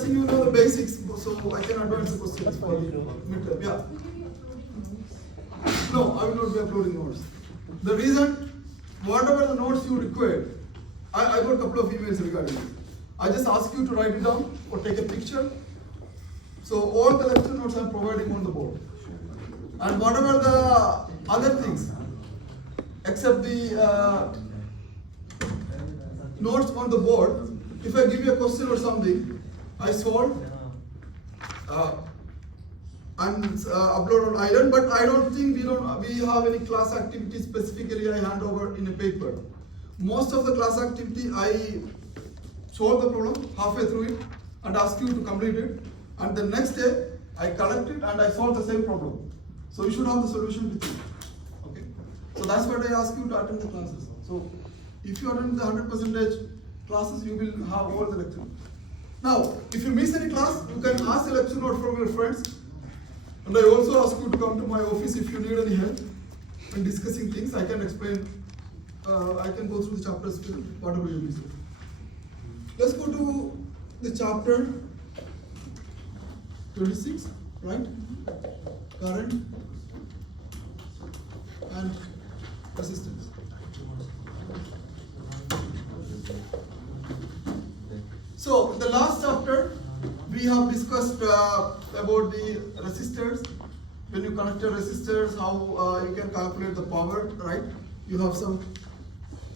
testing you know the basics, so I can advance the questions for the midterm. Yeah. No, I will not be uploading notes. The reason, whatever the notes you require, I got a couple of emails regarding this. I just ask you to write it down or take a picture. So all the lecture notes I'm providing on the board. And whatever the other things, except the notes on the board, if I give you a question or something, I solve and upload on island, but I don't think we have any class activity specifically I hand over in a paper. Most of the class activity I solve the problem halfway through it and ask you to complete it, and the next day I collect it and I solve the same problem. So you should have the solution with you. Okay? So that's what I ask you to attend the classes. So if you attend the 100% classes, you will have all the lecture. Now, if you miss any class, you can ask the lecture note from your friends. And I also ask you to come to my office if you need any help in discussing things. I can explain, I can go through the chapters with whatever you miss. Let's go to the chapter 26, right? Current and resistance. So, in the last chapter, we have discussed about the resistors. When you connect your resistors, how you can calculate the power, right? You have some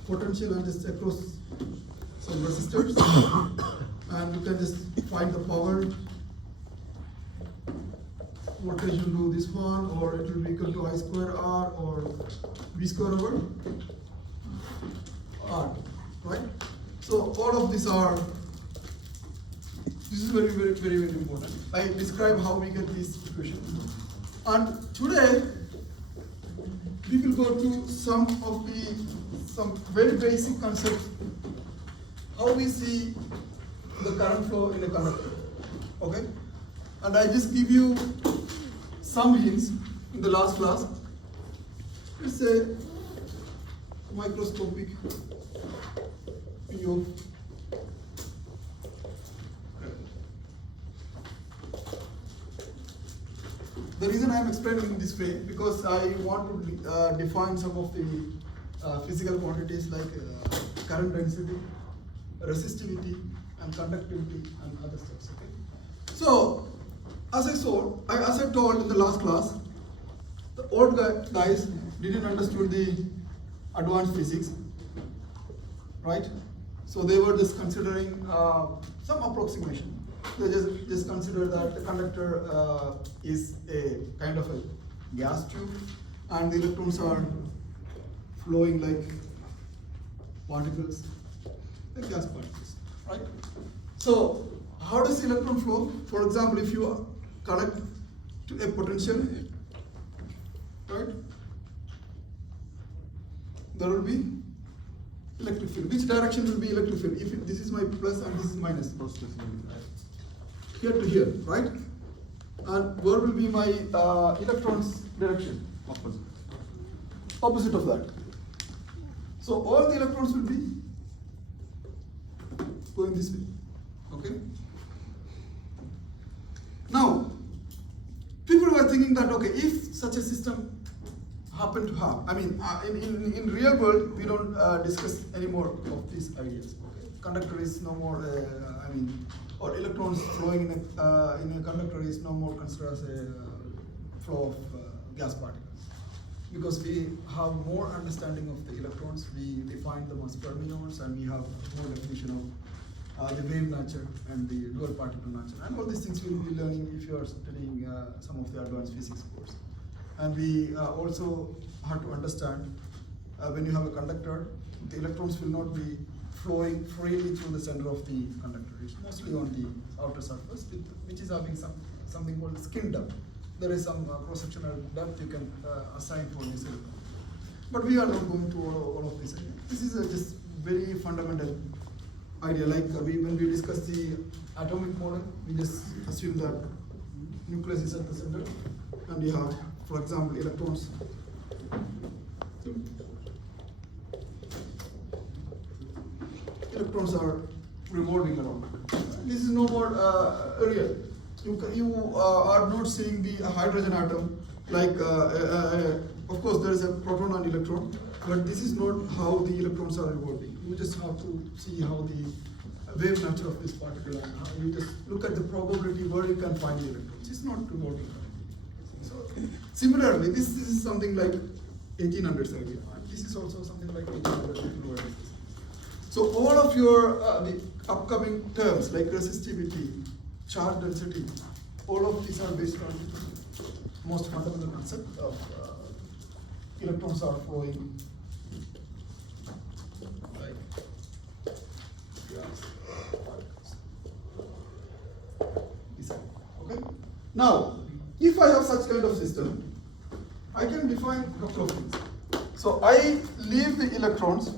potential and just across some resistors, and you can just find the power. Voltage will do this one, or it will be equal to I square R or V square over R, right? So all of these are. This is very important. I describe how we get these equations. And today, we will go to some very basic concepts, how we see the current flow in a conductor. Okay? And I just give you some hints in the last class. Let's say microscopic P of the reason I am explaining in this way, because I want to define some of the physical quantities like current density, resistivity, and conductivity, and other stuff. Okay. So, as I told in the last class, the old guys didn't understand the advanced physics, right? So they were just considering some approximation. They just consider that the conductor is a kind of a gas tube, and the electrons are flowing like particles, like gas particles, right? So how does the electron flow? For example, if you connect to a potential, right, there will be electric field. Which direction will be electric field? If this is my plus and this is minus. Here to here, right? And where will be my electrons direction? Opposite of that. So all the electrons will be going this way. Okay? Now, people were thinking that, okay, if such a system happen to have, I mean, in real world, we don't discuss any more of these ideas. Okay? Conductor is no more, or electrons flowing in a conductor is no more considered as a flow of gas particles. Because we have more understanding of the electrons, we define them as fermions, and we have more definition of the wave nature and the dual particle nature. And all these things we will be learning if you are studying some of the advanced physics course. And we also have to understand when you have a conductor, the electrons will not be flowing freely through the center of the conductor. It's mostly on the outer surface, which is having something called skin depth. There is some cross-sectional depth you can assign for this electron. But we are not going to all of this. This is just very fundamental idea. Like when we discuss the atomic model, we just assume that nucleus is at the center, and we have, for example, electrons. Electrons are revolving around. This is no more real. You are not seeing the hydrogen atom like, of course there is a proton and electron, but this is not how the electrons are revolving. You just have to see how the wave nature of this particle, and how you just look at the probability where you can find the electrons. It's not revolving. So similarly, this is something like 1800s idea. This is also something like 1800s. So all of your the upcoming terms like resistivity, charge density, all of these are based on the most fundamental concept of electrons are flowing like gas particles. Okay. Now, if I have such kind of system, I can define a couple of things. So I leave the electrons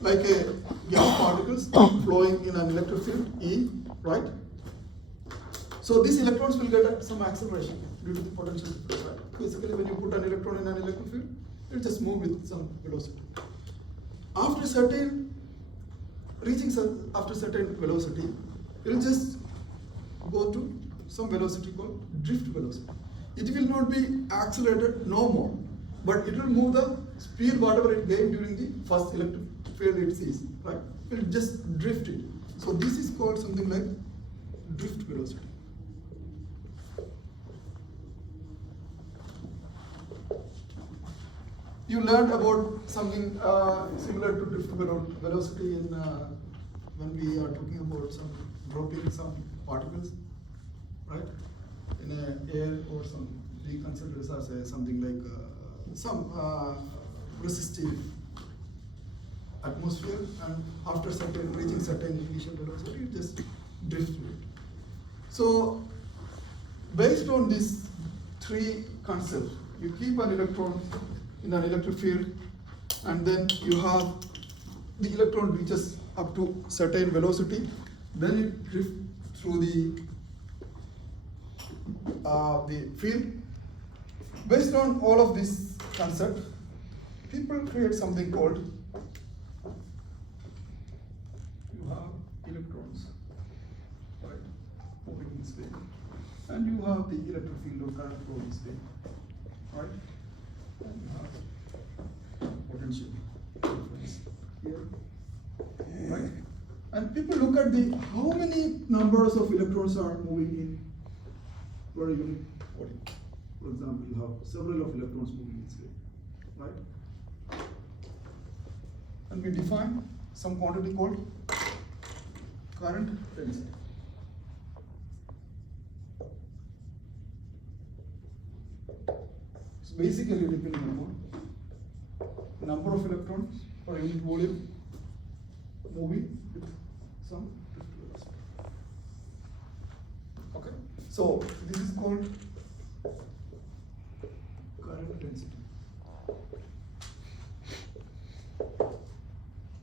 like a gas particles flowing in an electric field E, right? So these electrons will get some acceleration due to the potential difference, right? Basically, when you put an electron in an electric field, it will just move with some velocity. After certain velocity, it will just go to some velocity called drift velocity. It will not be accelerated no more, but it will move the speed whatever it gained during the first electric field it sees, right? It will just drift it. So this is called something like drift velocity. You learned about something similar to drift velocity in when we are talking about some dropping some particles, right? In air or some, we consider this as something like some resistive atmosphere, and after reaching certain initial velocity, it just drifts to it. So, based on these three concepts, you keep an electron in an electric field, and then you have the electron reaches up to certain velocity, then it drifts through the field. Based on all of this concept, people create something called, you have electrons, right, moving in space, and you have the electric field or current flow in space, right, and you have potential difference here, right, and people look at how many numbers of electrons are moving in per unit body. For example, you have several of electrons moving in space, right? And we define some quantity called current density. It's basically depending upon number of electrons per unit volume moving with some drift velocity. Okay, so this is called current density.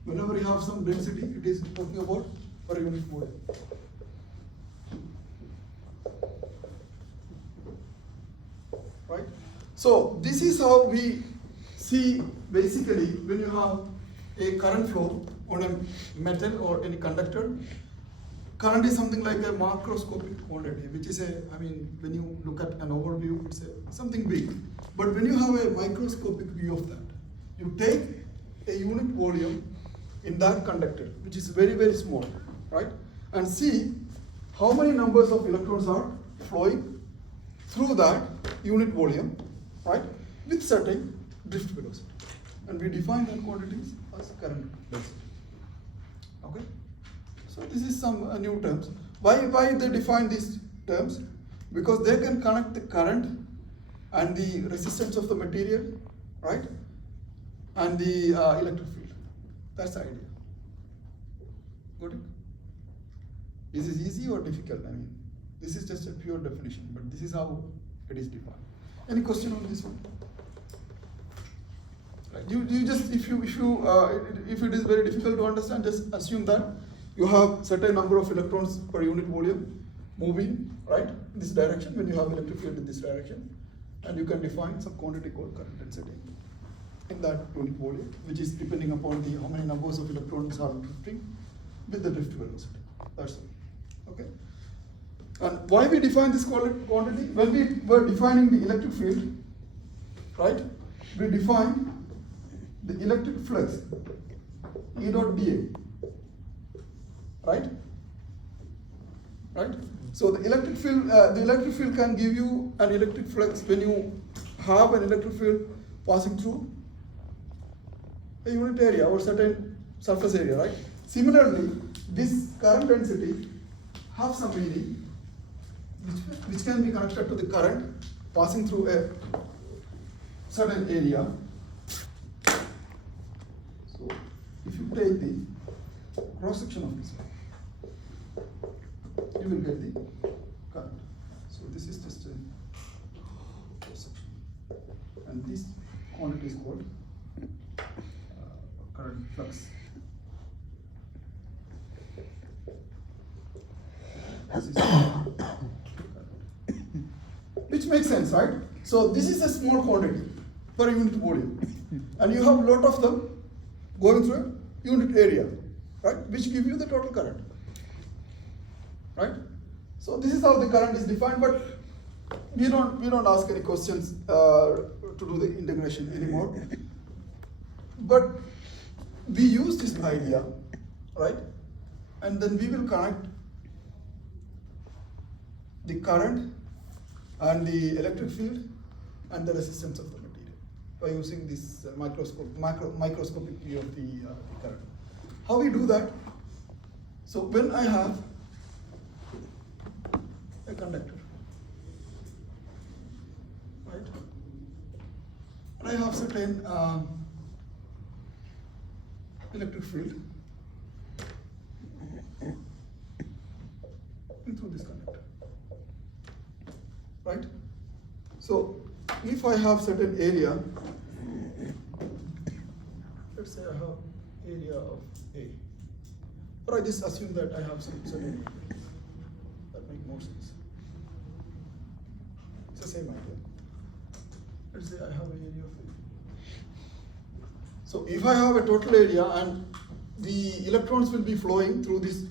Whenever you have some density, it is talking about per unit volume. Right? So this is how we see basically when you have a current flow on a metal or any conductor. Current is something like a macroscopic quantity, which is when you look at an overview, it's something big. But when you have a microscopic view of that, you take a unit volume in that conductor, which is very, very small, right? And see how many numbers of electrons are flowing through that unit volume, right? With certain drift velocity. And we define that quantities as current density. Okay? So this is some new terms. Why they define these terms? Because they can connect the current and the resistance of the material, right? And the electric field. That's the idea. Got it? Is this easy or difficult? This is just a pure definition, but this is how it is defined. Any question on this one? Right. You just if it is very difficult to understand, just assume that you have certain number of electrons per unit volume moving right in this direction when you have electric field in this direction, and you can define some quantity called current density. in that unit volume, which is depending upon the how many numbers of electrons are drifting with the drift velocity. That's it. Okay. And why we define this quantity? When we were defining the electric field, right? We define the electric flux E dot dA, right? Right. So the electric field can give you an electric flux when you have an electric field passing through a unit area or certain surface area, right? Similarly, this current density have some meaning which can be connected to the current passing through a certain area. So if you take the cross section of this one, you will get the current. So this is just a cross section, and this quantity is called current flux. This is which makes sense, right? So this is a small quantity per unit volume, and you have a lot of them going through a unit area, right? Which give you the total current, right? So this is how the current is defined, but we don't ask any questions to do the integration anymore. But we use this idea, right? And then we will connect the current and the electric field and the resistance of the material by using this microscopic view of the current. How we do that? So when I have a conductor, right, and I have certain electric field through this conductor, right? So if I have certain area, let's say I have area of A, or I just assume that I have some certain area. That makes more sense. It's the same idea. Let's say I have an area of A. So if I have a total area and the electrons will be flowing through this,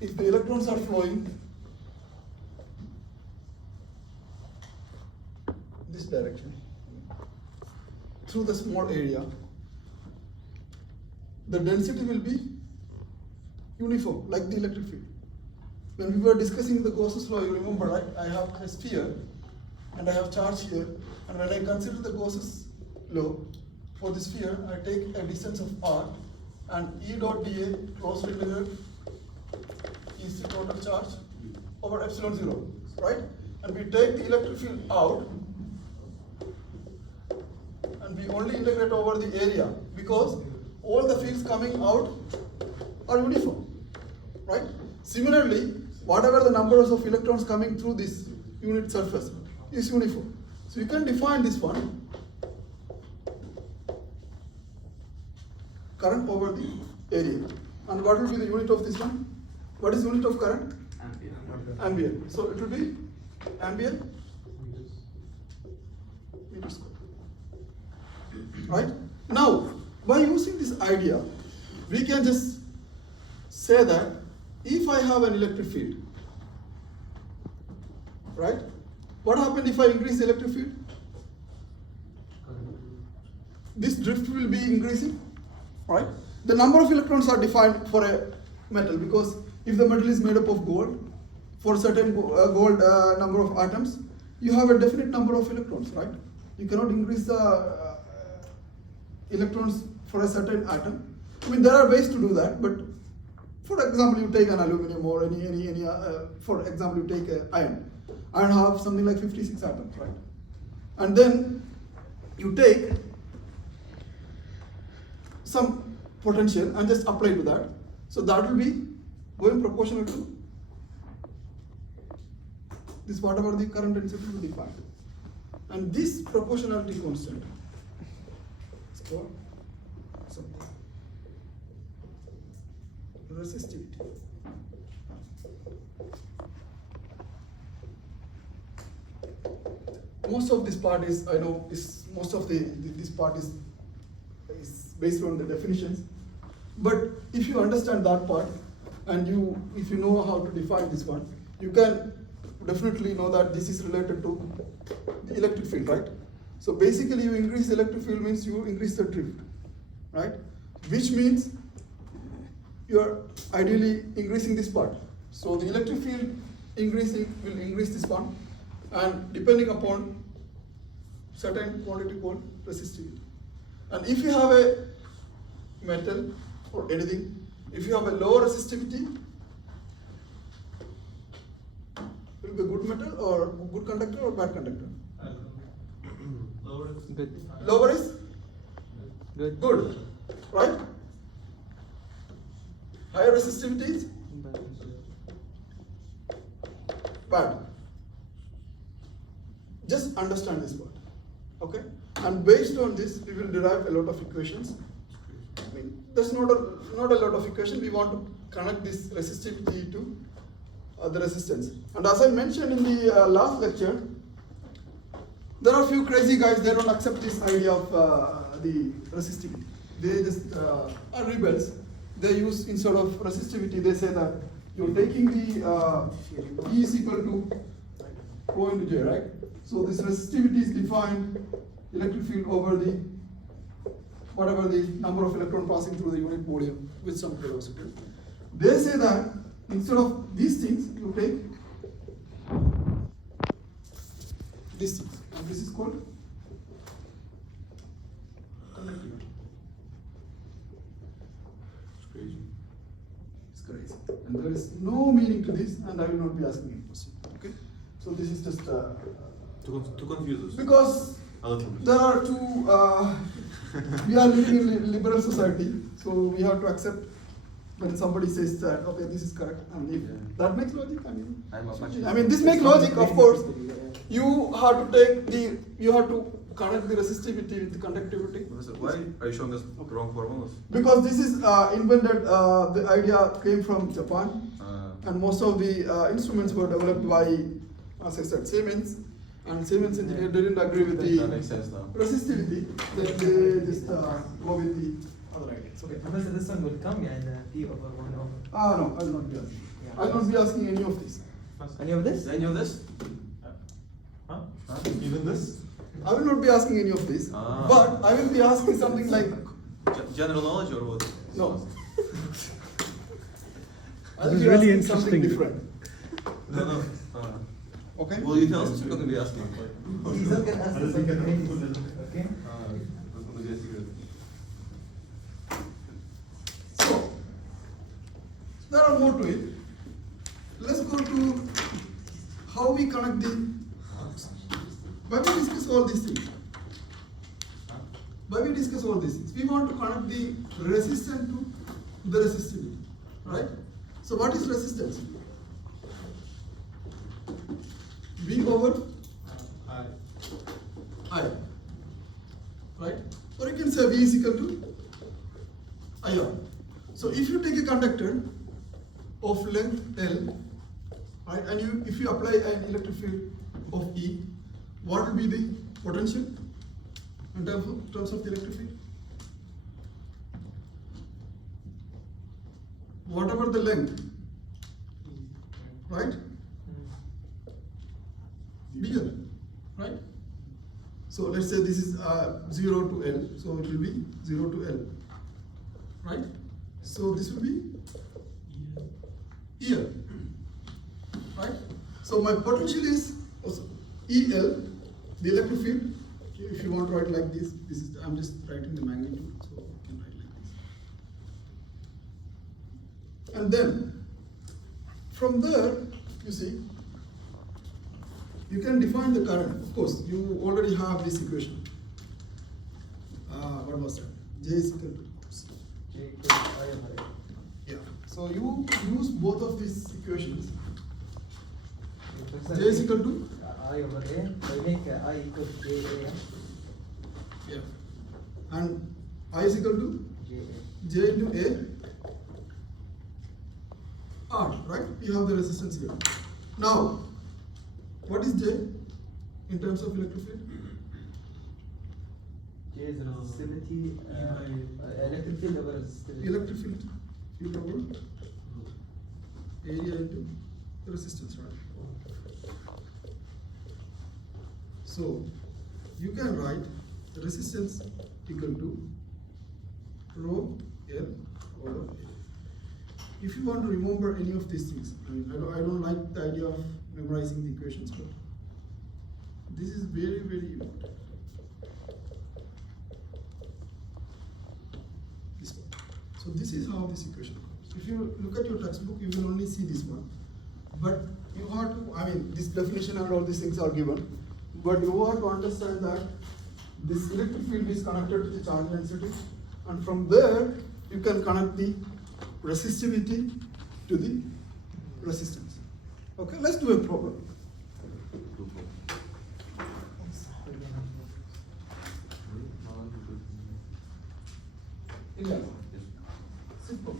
if the electrons are flowing this direction through the small area, the density will be uniform, like the electric field. When we were discussing the Gauss's law, you remember, right? I have a sphere and I have charge here, and when I consider the Gauss's law for the sphere, I take a distance of r, and E dot dA close to integral is the total charge over epsilon 0, right? And we take the electric field out, and we only integrate over the area because all the fields coming out are uniform, right? Similarly, whatever the numbers of electrons coming through this unit surface is uniform. So you can define this one, current over the area. And what will be the unit of this one? What is unit of current? Ampere. So it will be ampere meter square. Right? Now, by using this idea, we can just say that if I have an electric field, right? What happens if I increase the electric field? This drift will be increasing, right? The number of electrons are defined for a metal, because if the metal is made up of gold, for certain gold number of atoms, you have a definite number of electrons, right? You cannot increase the electrons for a certain atom. I mean, there are ways to do that, but for example, you take an aluminum or any for example, you take an iron. Iron have something like 56 atoms, right? And then you take some potential and just apply to that. So that will be going proportional to this, whatever the current density will define. And this proportionality constant is called something resistivity. most of this part is, I know, most of this part is based on the definitions. But if you understand that part, and if you know how to define this one, you can definitely know that this is related to the electric field, right? So basically, you increase the electric field means you increase the drift, right? Which means you are ideally increasing this part. So the electric field increasing will increase this one, and depending upon certain quantity called resistivity. And if you have a metal or anything, if you have a low resistivity, it will be a good metal or good conductor or bad conductor? Lower is Good. Lower is Good. good, right? Higher resistivity is bad. Just understand this part, okay? And based on this, we will derive a lot of equations. I mean, there's not a lot of equation. We want to connect this resistivity to the resistance. And as I mentioned in the last lecture, there are a few crazy guys. They don't accept this idea of the resistivity. They just are rebels. They use, instead of resistivity, they say that you're taking the E is equal to rho into J, right? So this resistivity is defined electric field over the whatever the number of electrons passing through the unit volume with some velocity. They say that instead of these things, you take these things, and this is called conductivity. It's crazy. It's crazy. And there is no meaning to this, and I will not be asking any question. Okay? So this is just To confuse us. because A little bit. there are two. We are living in a liberal society, so we have to accept when somebody says that okay, this is correct, and if that makes logic. I mean, this makes logic, of course. You have to connect the resistivity with the conductivity. Why are you showing us wrong formulas? Because this is invented, the idea came from Japan, and most of the instruments were developed by, as I said, Siemens, and Siemens engineer didn't agree with That makes the sense now. resistivity. They just go with the other ideas. Okay. Professor, this one will come and P over 1 over. No, I will not be asking. I will not be asking any of these. Any of this? Any of this? Huh? Even this? I will not be asking any of these, but I will be asking something like, General knowledge or what? no. I This will is be really asking something interesting. different. No. Okay? Will you tell us what you're going to be asking? He's not gonna ask us something. Okay? That's going to be a secret. So, there are more to it. Let's go to how we connect the. Why we discuss all these things? Why we discuss all these things? We want to connect the resistance to the resistivity, right? So what is resistance? V over I, right? Or you can say V is equal to IR. So if you take a conductor of length L, right, and if you apply an electric field of E, what will be the potential in terms of the electric field? Whatever the length, right? Bigger, right? So let's say this is 0 to L, so it will be 0 to L, right? So this will be EL, right? So my potential is also EL, the electric field. If you want to write like this, I'm just writing the magnitude, so you can write like this. And then from there, you see, you can define the current. Of course, you already have this equation. What was that? J is equal to. J equals I over A. Yeah. So you use both of these equations. Professor, J is equal to. I over A. I make I equal to J A. Yeah. And I is equal to J A. J into A. R, right? You have the resistance here. Now, what is J? in terms of electric field? J is resistivity, electric field over resistivity. Electric field over area into resistance, right? So you can write the resistance equal to rho L over A. If you want to remember any of these things, I mean, I don't like the idea of memorizing the equations, but this is very, very important. This one. So this is how this equation comes. If you look at your textbook, you will only see this one. But you have to, I mean, this definition and all these things are given, but you have to understand that this electric field is connected to the charge density, and from there you can connect the resistivity to the resistance. Okay, let's do a problem. Yeah. Simple.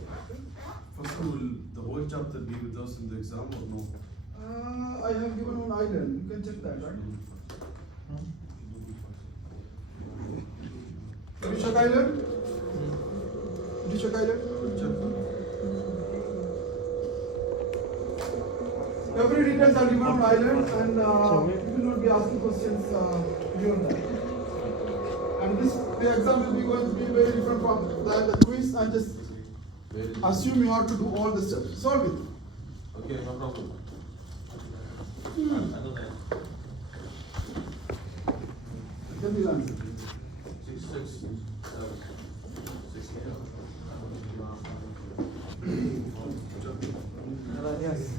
First, will the whole chapter be with us in the exam or no? I have given one island. You can check that, right? Did you check island? Did you check island? Every details are given on island, and you will not be asking questions beyond that. And the exam will be going to be very different from the quiz. I just assume you have to do all the steps. Solve it. Okay, no problem. Tell me the answer. Yes.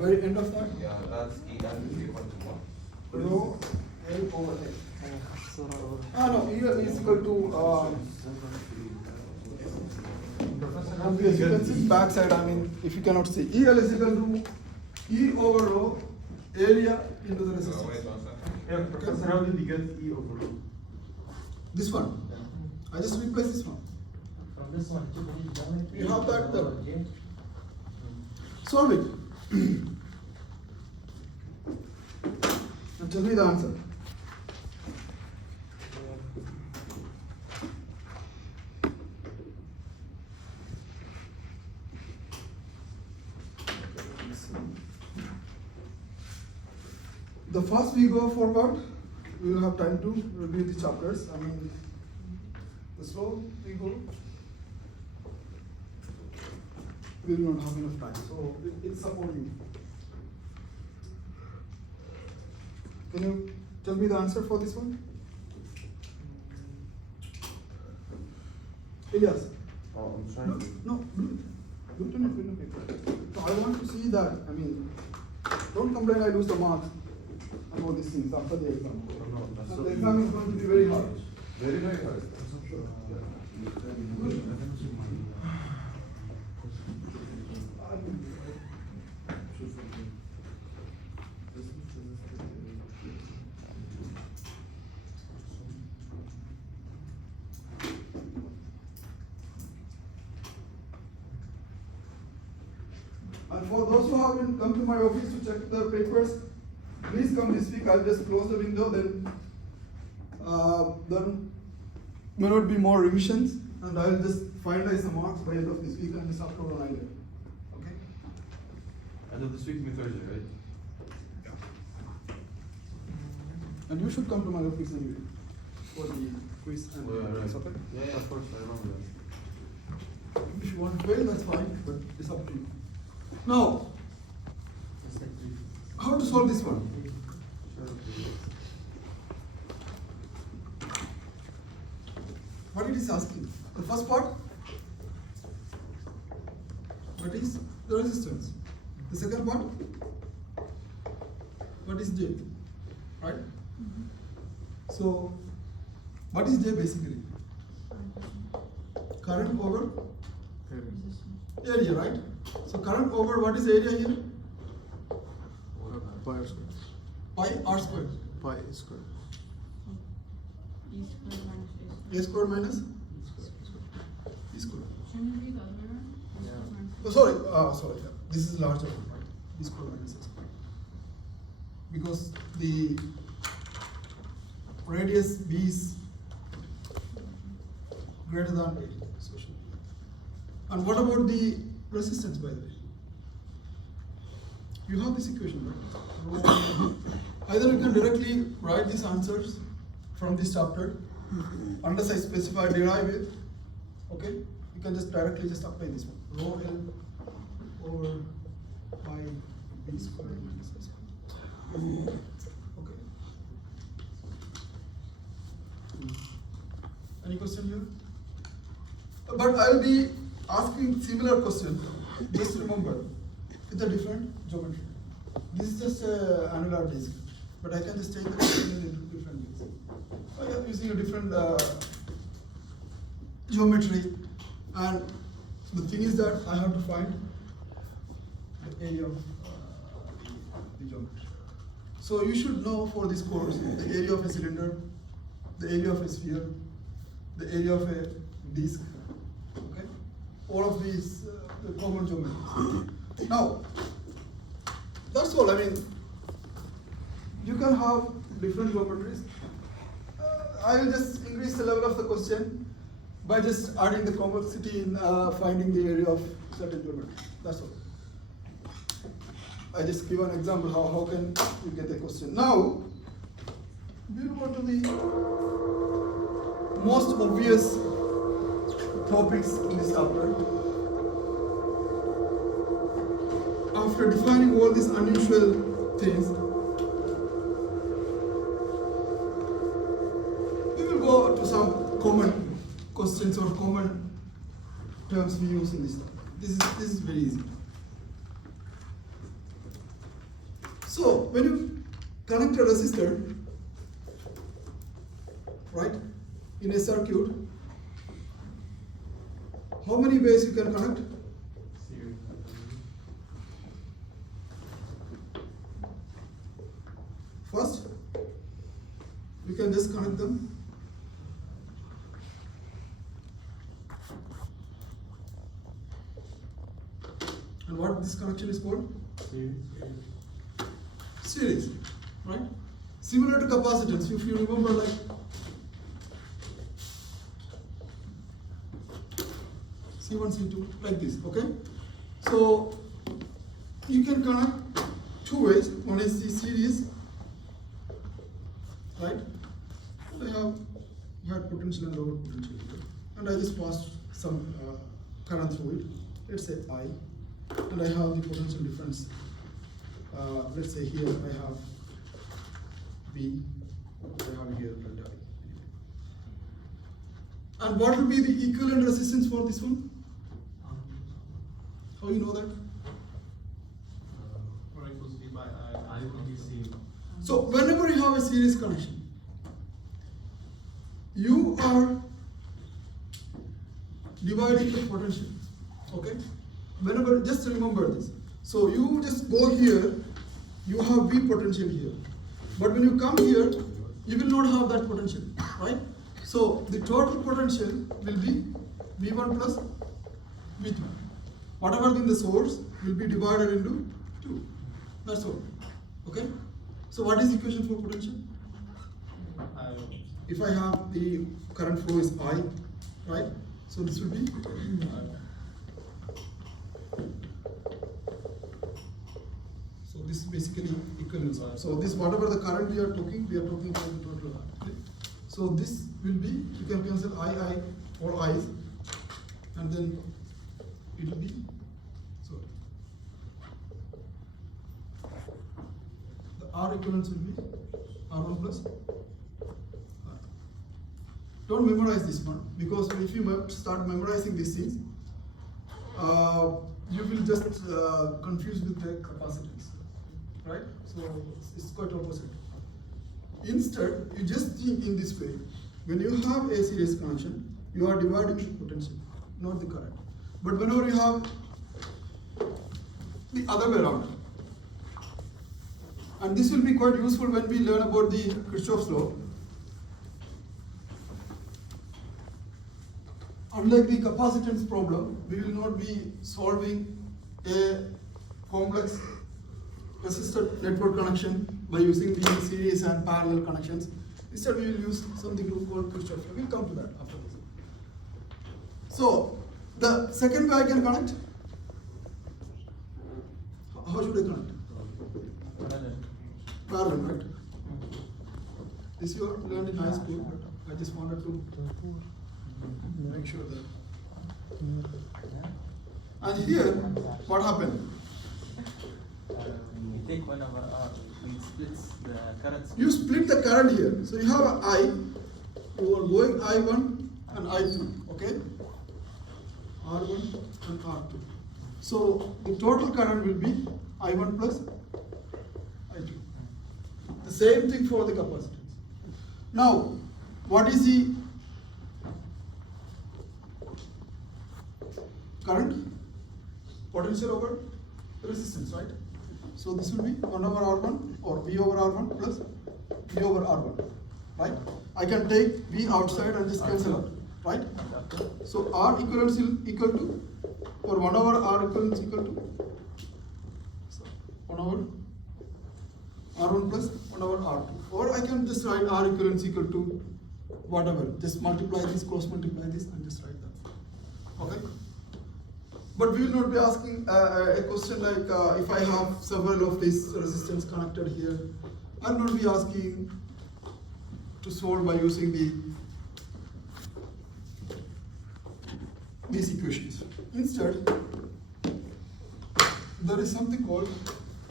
Very end of that? Yeah, that's E and 3.1. Rho L over A. No, E is equal to obvious, you can see backside, I mean, if you cannot see. EL is equal to E over rho area into the resistance. Yeah, Professor, how did you get E over rho? This one. I just replace this one. From this one, You have that there. Solve it. Now tell me the answer. The first we go forward, we will have time to review the chapters. I mean, the slow we go, we will not have enough time. So it's supporting. Can you tell me the answer for this one? Elias? I'm No, trying to. no, do it. Do it on a pen and paper. So I want to see that. I mean, don't complain I lose the marks and all these things after the exam. No, that's And so the exam is going to be very hard. very, very hard. And for those who haven't come to my office to check the papers, please come this week. I'll just close the window. Then may not be more revisions, and I'll just finalize the marks by end of this week and just upload on island. Okay? End of this week, be Thursday, right? And you should come to my office anyway for the quiz and Right. okay? Yeah, of course, I remember that. If you want to fail, that's fine, but it's up to you. Now, how to solve this one? What it is asking? The first part, what is the resistance? The second part, what is J? Right? So, what is J basically? Current over area, right? So current over what is area here? Pi r square. Pi r square. Pi square. A square minus? E square. Can you read the other mirror? Yeah. Oh, sorry, yeah. This is larger one, right? This square minus x square. Because the radius b is greater than 8. So it should be. And what about the resistance, by the way? You have this equation, right? Either you can directly write these answers from this chapter, unless I specify derive it. Okay, you can just directly just apply this one. Rho L over pi b square minus s square. Okay. Any question here? But I'll be asking similar question. Just remember, with a different geometry. This is just an annular disk, but I can just take the question into different ways. Oh yeah, using a different geometry, and the thing is that I have to find the area of the geometry. So you should know for this course the area of a cylinder, the area of a sphere, the area of a disk. Okay, all of these the common geometries. Now, that's all. I mean, you can have different geometries. I will just increase the level of the question by just adding the complexity in finding the area of certain geometry. That's all. I just give an example how can you get the question. Now, we will go to the most obvious topics in this chapter. After defining all these unusual things, we will go to some common questions or common terms we use in this topic. This is very easy. So when you connect a resistor, right, in a circuit, how many ways you can connect? First, you can just connect them. And what this connection is called? Series, right? Similar to capacitance, if you remember, like C1, C2, like this, okay? So you can connect two ways. One is the series, right? I have potential and lower potential here, and I just passed some current through it. Let's say I, and I have the potential difference. Let's say here I have V, I have here delta I. And what will be the equivalent resistance for this one? How you know that? Or equals V by I will be C. So whenever you have a series connection, you are dividing the potential. Okay? Whenever, just remember this. So you just go here, you have V potential here. But when you come here, you will not have that potential, right? So the total potential will be V1 plus V2. Whatever in the source will be divided into 2. That's all. Okay? So what is the equation for potential? If I have the current flow is I, right? So this will be so this is basically equivalence. So this whatever the current we are talking about the total. Okay? So this will be, you can cancel I or I's, and then it will be the R equivalence will be R1 plus R. Don't memorize this one, because if you start memorizing these things, you will just confuse with the capacitance, right? So it's quite opposite. Instead, you just think in this way. When you have a series connection, you are dividing the potential, not the current. But whenever you have the other way around, and this will be quite useful when we learn about the Kirchhoff's law. unlike the capacitance problem, we will not be solving a complex resistor network connection by using the series and parallel connections. Instead, we will use something called Kirchhoff. We'll come to that after this. So, the second way I can connect, how should I connect? Parallel, right? This you have learned in high school, but I just wanted to make sure that. And here, what happened? We take 1 over R, it splits the current. You split the current here. So you have an I, you are going I1 and I2, okay? R1 and R2. So the total current will be I1 plus I2. The same thing for the capacitance. Now, what is the current? Potential over resistance, right? So this will be 1 over R1 or V over R1 plus V over R1, right? I can take V outside and just cancel out, right? So R equivalent is equal to, or 1 over R equivalent is equal to, so 1 over R1 plus 1 over R2. Or I can just write R equivalent is equal to whatever, just multiply this, cross multiply this and just write that, okay? But we will not be asking a question like if I have several of these resistance connected here, I will not be asking to solve by using these equations. Instead, there is something called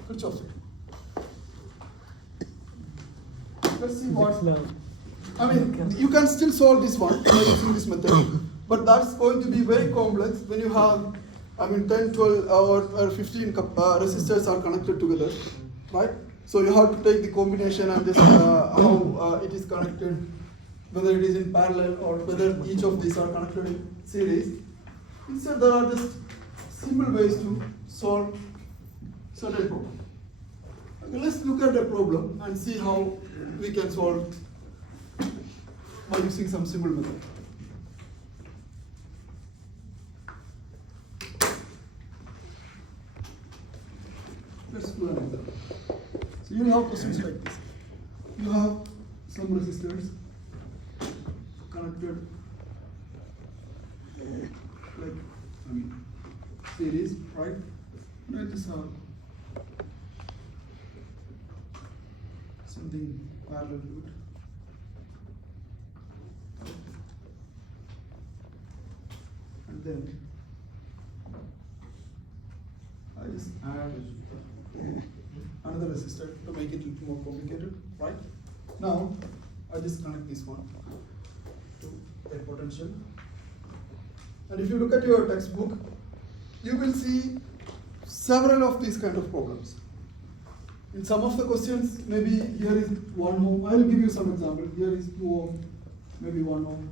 Kirchhoff's law. Let's see what. I mean, you can still solve this one by using this method, but that's going to be very complex when you have, I mean, 10, 12, or 15 resistors are connected together, right? So you have to take the combination and just how it is connected, whether it is in parallel or whether each of these are connected in series. Instead, there are just simple ways to solve certain problem. Okay, let's look at the problem and see how we can solve by using some simple method. Let's do an example. So you have questions like this. You have some resistors connected like, I mean, series, right? And I just have something parallel to it. And then I just add another resistor to make it a little more complicated, right? Now I just connect this one to a potential. And if you look at your textbook, you will see several of these kind of problems. In some of the questions, maybe here is 1 ohm. I will give you some example. Here is 2 ohm, maybe 1 ohm,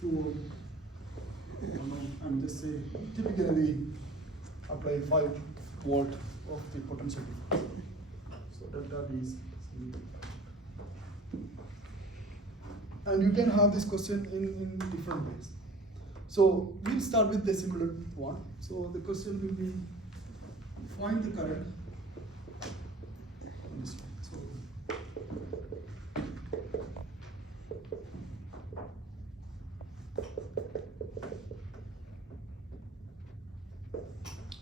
2 ohm, 1 ohm, and just say typically we apply 5 volt of the potential difference. So delta V is, and you can have this question in different ways. So we'll start with the simpler one. So the question will be, find the current on this one. So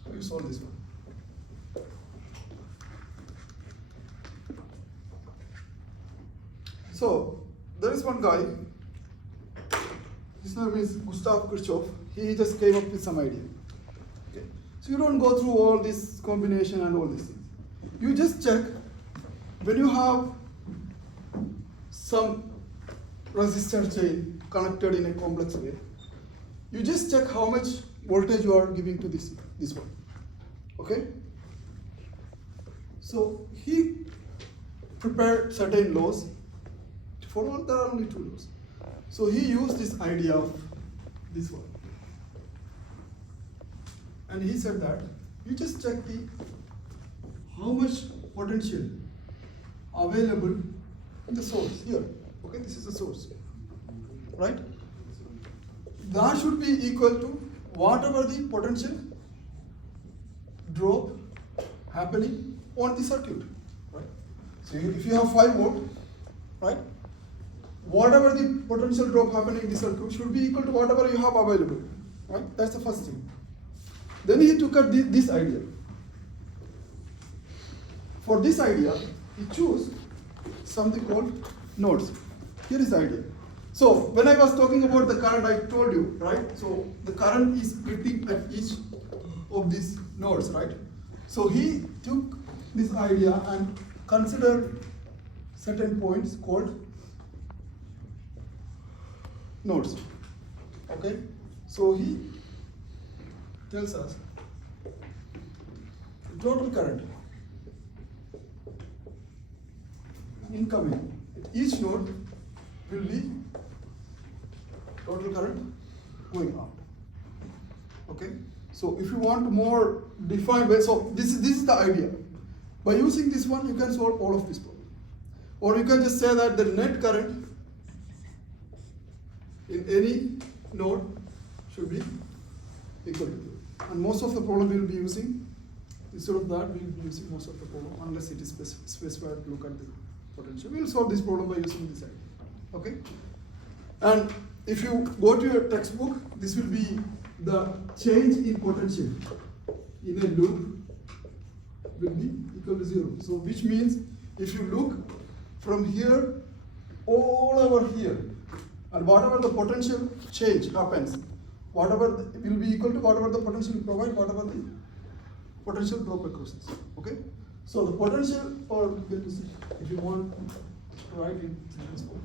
how do you solve this one? So there is one guy, his name is Gustav Kirchhoff. He just came up with some idea. Okay. So you don't go through all this combination and all these things. You just check when you have some resistor chain connected in a complex way. You just check how much voltage you are giving to this one. Okay? So he prepared certain laws. For all, there are only 2 laws. So he used this idea of this one. And he said that you just check how much potential available in the source here. Okay, this is the source, right? that should be equal to whatever the potential drop happening on the circuit, right? So if you have 5 volt, right, whatever the potential drop happening in the circuit should be equal to whatever you have available, right? That's the first thing. Then he took up this idea. For this idea, he chose something called nodes. Here is the idea. So when I was talking about the current, I told you, right? So the current is splitting at each of these nodes, right? So he took this idea and considered certain points called nodes. Okay? So he tells us the total current incoming at each node will be total current going out. Okay? So if you want more defined way, so this is the idea. By using this one, you can solve all of this problem. Or you can just say that the net current in any node should be equal to 0. And most of the problem we will be using, instead of that, we will be using most of the problem, unless it is specified to look at the potential. We will solve this problem by using this idea. Okay? And if you go to your textbook, this will be the change in potential in a loop will be equal to 0. So which means if you look from here all over here, and whatever the potential change happens, whatever will be equal to whatever the potential you provide, whatever the potential drop across this. Okay? So the potential, or if you want to write in sentence form.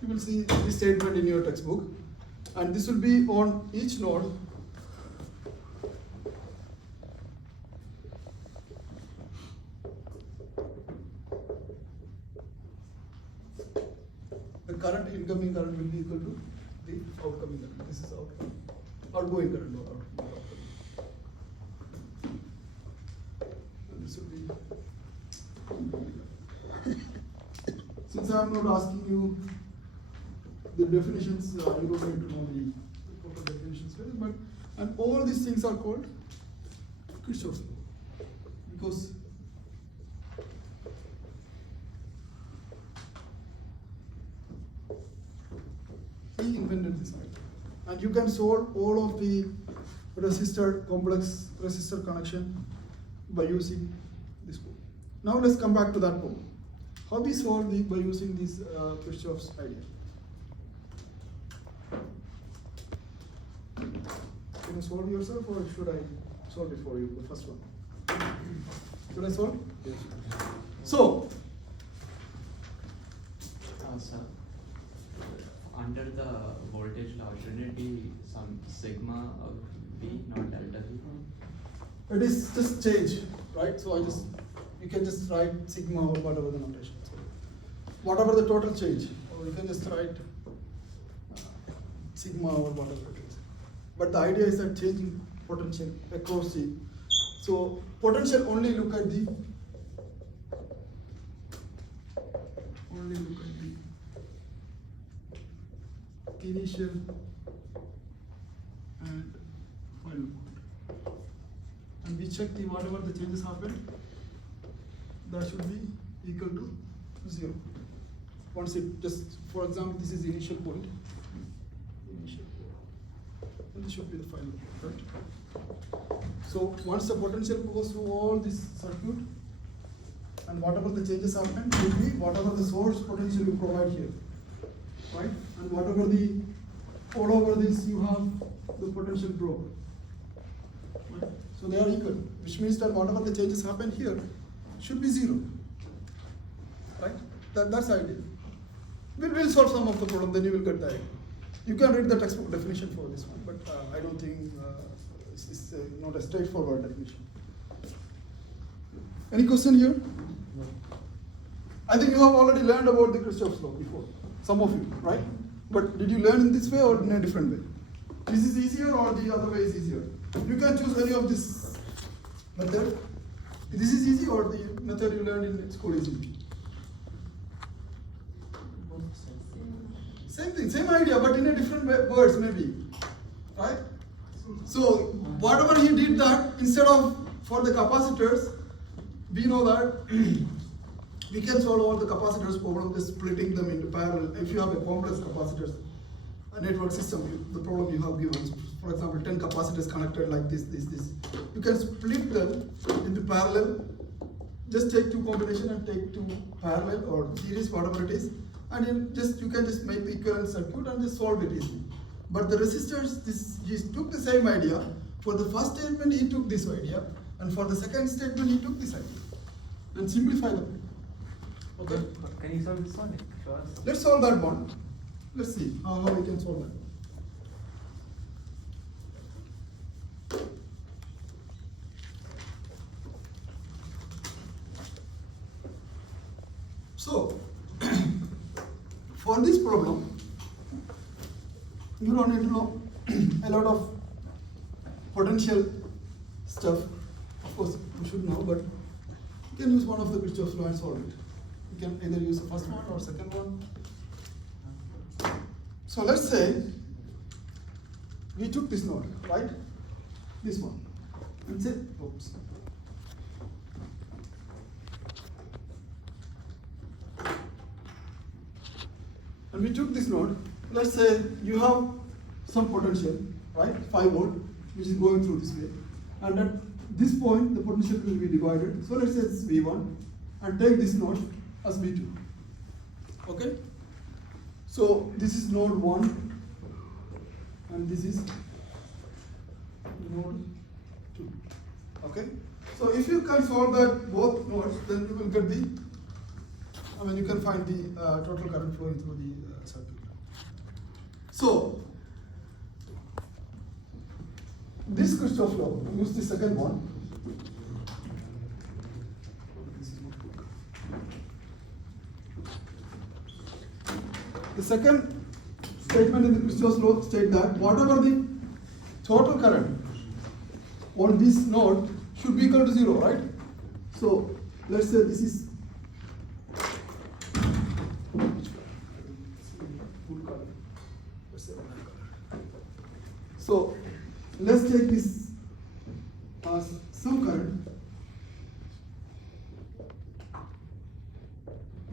You will see this statement in your textbook, and this will be on each node. The current, incoming current will be equal to the outgoing current. This is outgoing current or outgoing. And this will be. Since I am not asking you the definitions, you don't need to know the proper definitions, but and all these things are called Kirchhoff's law, because he invented this idea, and you can solve all of the complex resistor connection by using this code. Now let's come back to that problem. How we solve by using this Kirchhoff's idea. Can you solve yourself, or should I solve it for you, the first one? Should I solve? Yes. So, sir, under the voltage law, shouldn't it be some sigma of V, not delta V? it is just change, right? So you can just write sigma or whatever the notation. So, whatever the total change, or you can just write sigma or whatever it is. But the idea is that changing potential across the, so potential only look at the initial and final point, and we check the whatever the changes happen, that should be equal to 0. Once it just, for example, this is the initial point, and this should be the final point, right? So once the potential goes through all this circuit, and whatever the changes happen will be whatever the source potential you provide here, right? And whatever the, all over this you have the potential drop, right? So they are equal, which means that whatever the changes happen here should be 0, right? That's the idea. We'll solve some of the problem, then you will get the idea. You can read the textbook definition for this one, but I don't think it's not a straightforward definition. Any question here? No. I think you have already learned about the Kirchhoff's law before, some of you, right? But did you learn in this way or in a different way? This is easier or the other way is easier? You can choose any of this method. This is easy or the method you learned in school is easy? Same thing, same idea, but in a different words maybe, right? So whatever he did that, instead of for the capacitors, we know that we can solve all the capacitors problem by splitting them into parallel. If you have a complex capacitors, a network system, the problem you have given, for example, 10 capacitors connected like this, you can split them into parallel. Just take two combination and take two parallel or series, whatever it is, and you can just make the equivalent circuit and just solve it easily. But the resistors, he took the same idea. For the first statement, he took this idea, and for the second statement, he took this idea, and simplify them. Okay. Can you solve this one? Show us. Let's solve that one. Let's see how we can solve that. So, for this problem, you don't need to know a lot of potential stuff. Of course, you should know, but you can use one of the Kirchhoff's law and solve it. You can either use the first one or second one. So let's say we took this node, right? This one, and say, oops. And we took this node. Let's say you have some potential, right? 5 volt, which is going through this way. And at this point, the potential will be divided. So let's say it's V1, and take this node as V2. Okay? So this is node 1, and this is node 2. Okay? So if you can solve that both nodes, then you will get you can find the total current flowing through the circuit. So this Kirchhoff law, use the second one. The second statement in the Kirchhoff's law states that whatever the total current on this node should be equal to 0, right? So let's say this is so let's take this as some current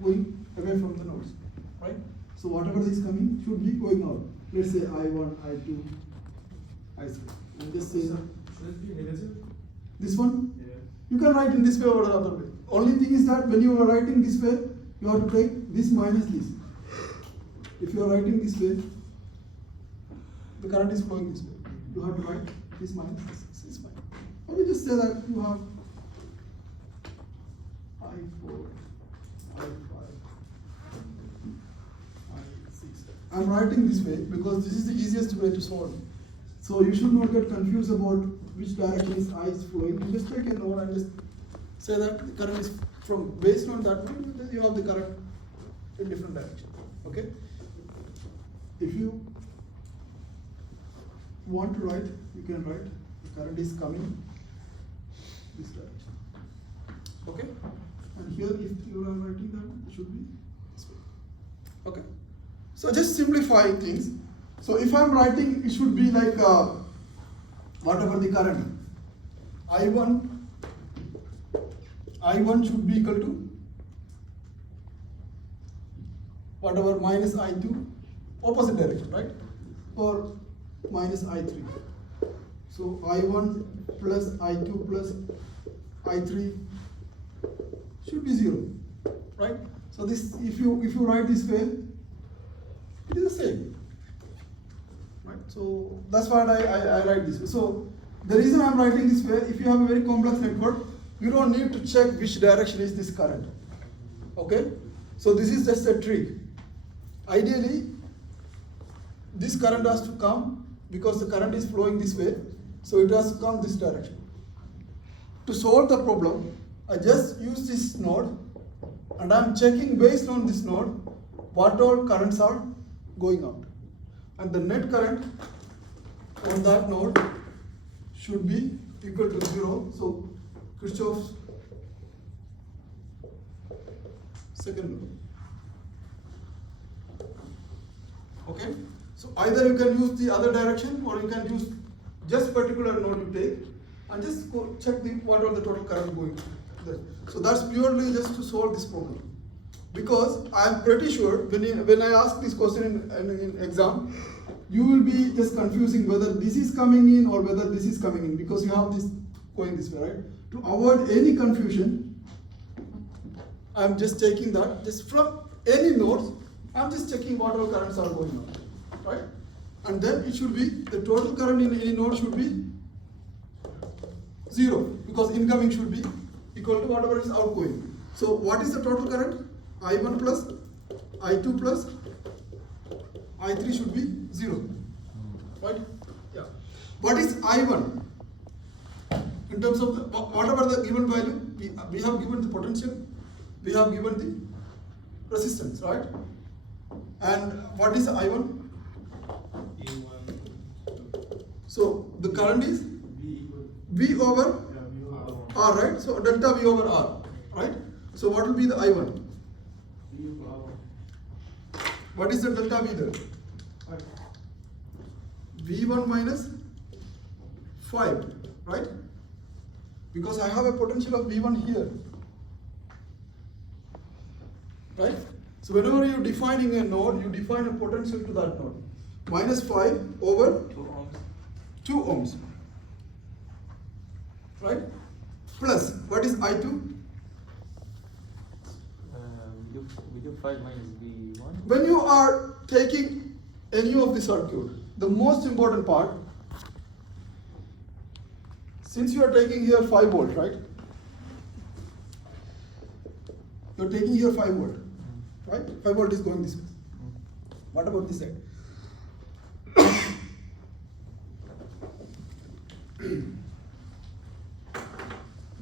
going away from the nodes, right? So whatever is coming should be going out. Let's say I1, I2, I3. And just say Should it be negative? this one. Yeah. You can write in this way or the other way. Only thing is that when you are writing this way, you have to take this minus this. If you are writing this way, the current is flowing this way. You have to write this minus this minus. Or we just say that you have I4, I5, I6. I'm writing this way because this is the easiest way to solve. So you should not get confused about which direction is I is flowing. You just take a node and just say that the current is from based on that one, then you have the current in different direction. Okay? If you want to write, you can write the current is coming this direction. Okay? And here if you are writing that, it should be this way. Okay? So just simplify things. So if I'm writing, it should be like whatever the current. I1 should be equal to whatever minus I2, opposite direction, right? Or minus I3. So I1 plus I2 plus I3 should be 0, right? So this, if you write this way, it is the same, right? So that's why I write this way. So the reason I'm writing this way, if you have a very complex network, you don't need to check which direction is this current. Okay? So this is just a trick. Ideally, this current has to come because the current is flowing this way, so it has to come this direction. To solve the problem, I just use this node and I'm checking based on this node what all currents are going out. And the net current on that node should be equal to 0. So Kirchhoff's second node. Okay, so either you can use the other direction or you can use just particular node you take and just go check what are the total current going there. So that's purely just to solve this problem. Because I am pretty sure when I ask this question in exam, you will be just confusing whether this is coming in or whether this is coming in, because you have this going this way, right? To avoid any confusion, I am just taking that just from any nodes. I am just checking what all currents are going on, right? And then it should be the total current in any node should be 0, because incoming should be equal to whatever is outgoing. So what is the total current? I1 plus I2 plus I3 should be 0, right? Yeah. What is I1? In terms of whatever the given value, we have given the potential, we have given the resistance, right? And what is I1? E1. So the current is V equal. V over Yeah, V equal. R, right? So delta V over R, right? So what will be the I1? V equal R1. What is the delta V there? V1 minus 5, right? Because I have a potential of V1 here, right? So whenever you're defining a node, you define a potential to that node. Minus 5 over 2 ohms, right? Plus, what is I2? V5 minus V1. When you are taking any of the circuit, the most important part, since you are taking here 5 volt, right? You are taking here 5 volt, right? 5 volt is going this way. What about this side?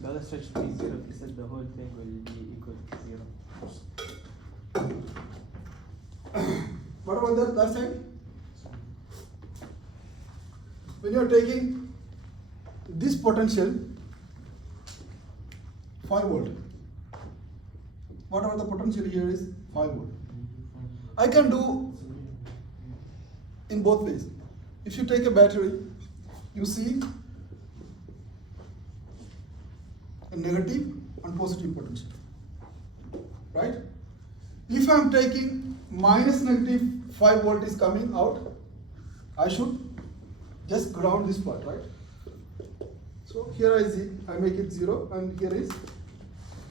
The other stretch should be 0. He said the whole thing will be equal to 0. What about that side? When you are taking this potential 5 volt, whatever the potential here is 5 volt. I can do in both ways. If you take a battery, you see a negative and positive potential, right? If I am taking minus negative 5 volt is coming out, I should just ground this part, right? So here I make it 0 and here is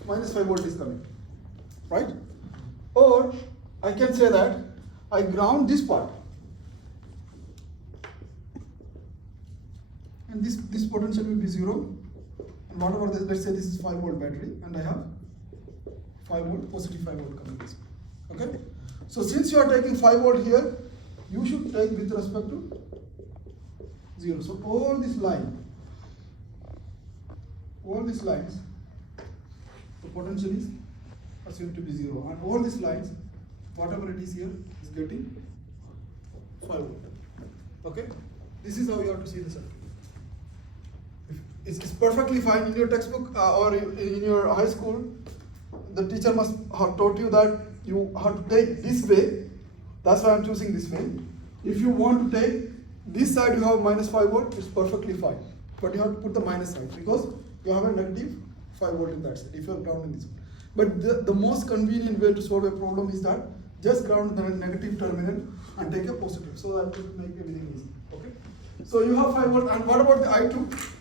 minus 5 volt is coming, right? Or I can say that I ground this part and this potential will be 0 and whatever let's say this is 5 volt battery and I have 5 volt, positive 5 volt coming this way, okay? So since you are taking 5 volt here, you should take with respect to 0. So all these lines, the potential is assumed to be 0 and all these lines, whatever it is here is getting 5 volt, okay? This is how you have to see the circuit. It's perfectly fine in your textbook or in your high school. The teacher must have taught you that you have to take this way. That's why I'm choosing this way. If you want to take this side, you have minus 5 volt, it's perfectly fine. But you have to put the minus side because you have a negative 5 volt in that side if you are grounding this one. But the most convenient way to solve a problem is that just ground the negative terminal and take a positive. So that will make everything easy. Okay? So you have 5 volt, and what about the I2?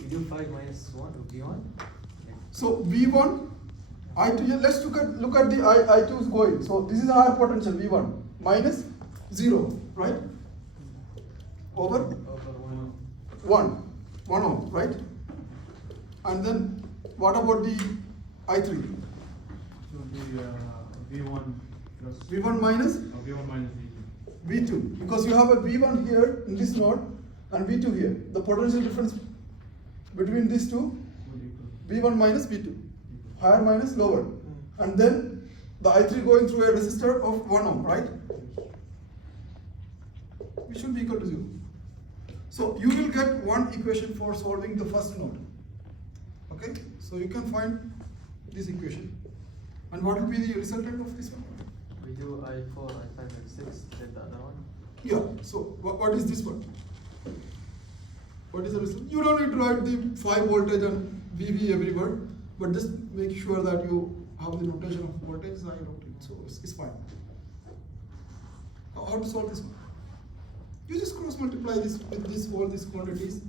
We do 5 minus 1 of V1. So V1, I2, let's look at the I2 is going. So this is our potential V1 minus 0, right? Over 1 ohm, right? And then what about the I3? It will be V1 plus. V1 minus V1 minus V2. V2, because you have a V1 here in this node and V2 here. The potential difference between these two, Will equal. V1 minus V2, higher minus lower. And then the I3 going through a resistor of 1 ohm, right? It should be equal to 0. So you will get one equation for solving the first node. Okay? So you can find this equation. And what will be the resultant of this one? We do I4, I5, I6, then the other one. Yeah, so what is this one? What is the result? You don't need to write the 5 voltage and VV everywhere, but just make sure that you have the notation of voltage. I wrote it, so it's fine. How to solve this one? You just cross multiply this with this all these quantities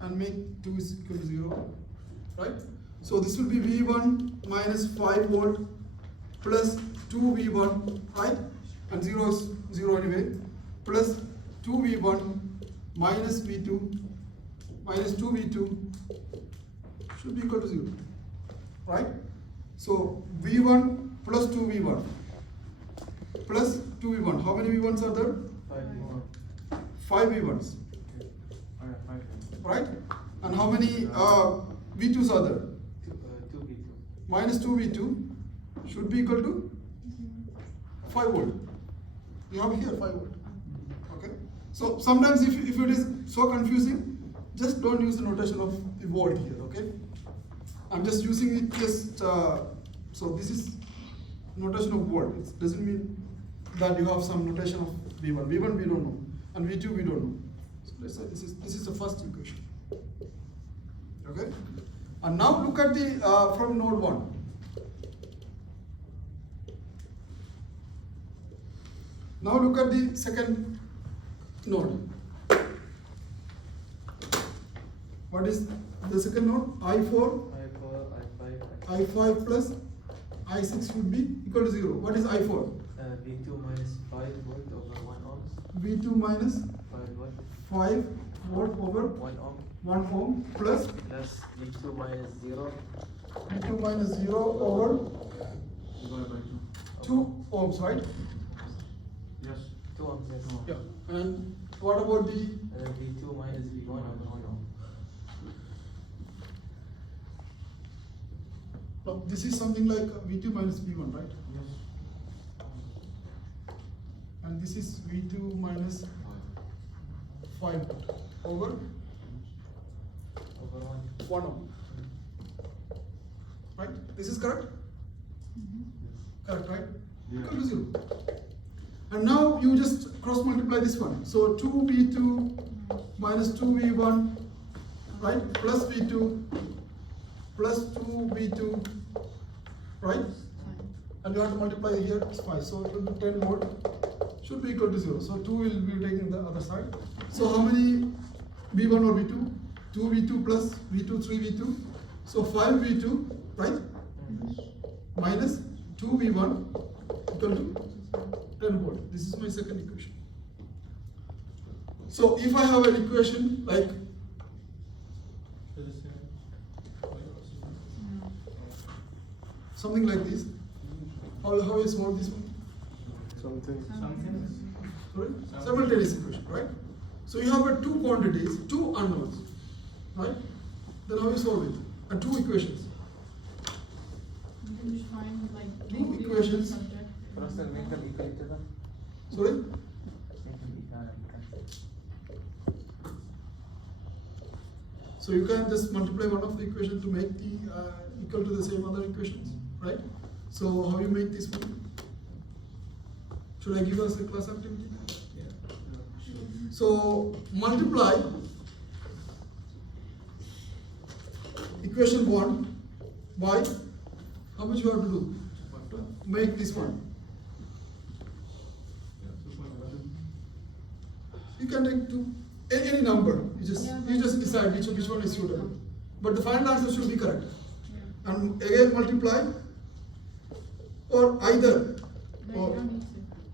and make 2 is equal to 0, right? So this will be V1 minus 5 volt plus 2V1, right? And 0 is 0 anyway, plus 2V1 minus V2 minus 2V2 should be equal to 0, right? So V1 plus 2V1 plus 2V1. How many V1s are there? 5 V1s, right? And how many V2s are there? 2v2. Minus 2V2 should be equal to 5 volt. You have here 5 volt. Okay. So sometimes if it is so confusing, just don't use the notation of the volt here. Okay. I'm just using it just so this is notation of volt. It doesn't mean that you have some notation of V1. V1 we don't know, and V2 we don't know. So let's say this is the first equation. Okay. And now look at the from node 1. Now look at the second node. What is the second node? I4, I4, I5, I5 plus I6 would be equal to 0. What is I4? V2 minus 5 volt over 1 ohms. V2 minus 5 volt. 5 volt over 1 ohm 1 ohm plus plus V2 minus 0. V2 minus 0 over Divided by 2. 2 ohms, right? Yes. 2 ohms, yes. Yeah. And what about the V2 minus V1 over 1 ohm. no, this is something like V2 minus V1, right? Yes. And this is V2 minus 5 over Over 1. 1 ohm. Right? This is correct? Correct, right? Yeah. Equal to 0. And now you just cross multiply this one. So 2V2 minus 2V1, right? Plus V2 plus 2V2, right? And you have to multiply here, it's 5. So it will be 10 volt, should be equal to 0. So 2 will be taken the other side. So how many V1 or V2? 2V2 plus V2, 3V2. So 5V2, right? Minus 2V1 equal to 10 volt. This is my second equation. So if I have an equation like something like this, how you solve this one? Sorry? Simultaneous equation, right? So you have two quantities, two unknowns, right? Then how you solve it? And two equations. You can just find like Two make the equations. subject. First, make them equal to them. Sorry? Make them equal. So you can just multiply one of the equation to make the equal to the same other equations, right? So how you make this one? Should I give us a class activity? So multiply equation 1 by how much you have to do to make this one? You can take any number. You just decide which one is suitable. But the final answer should be correct. Yeah. And again multiply, or either. No, Or, you don't need to.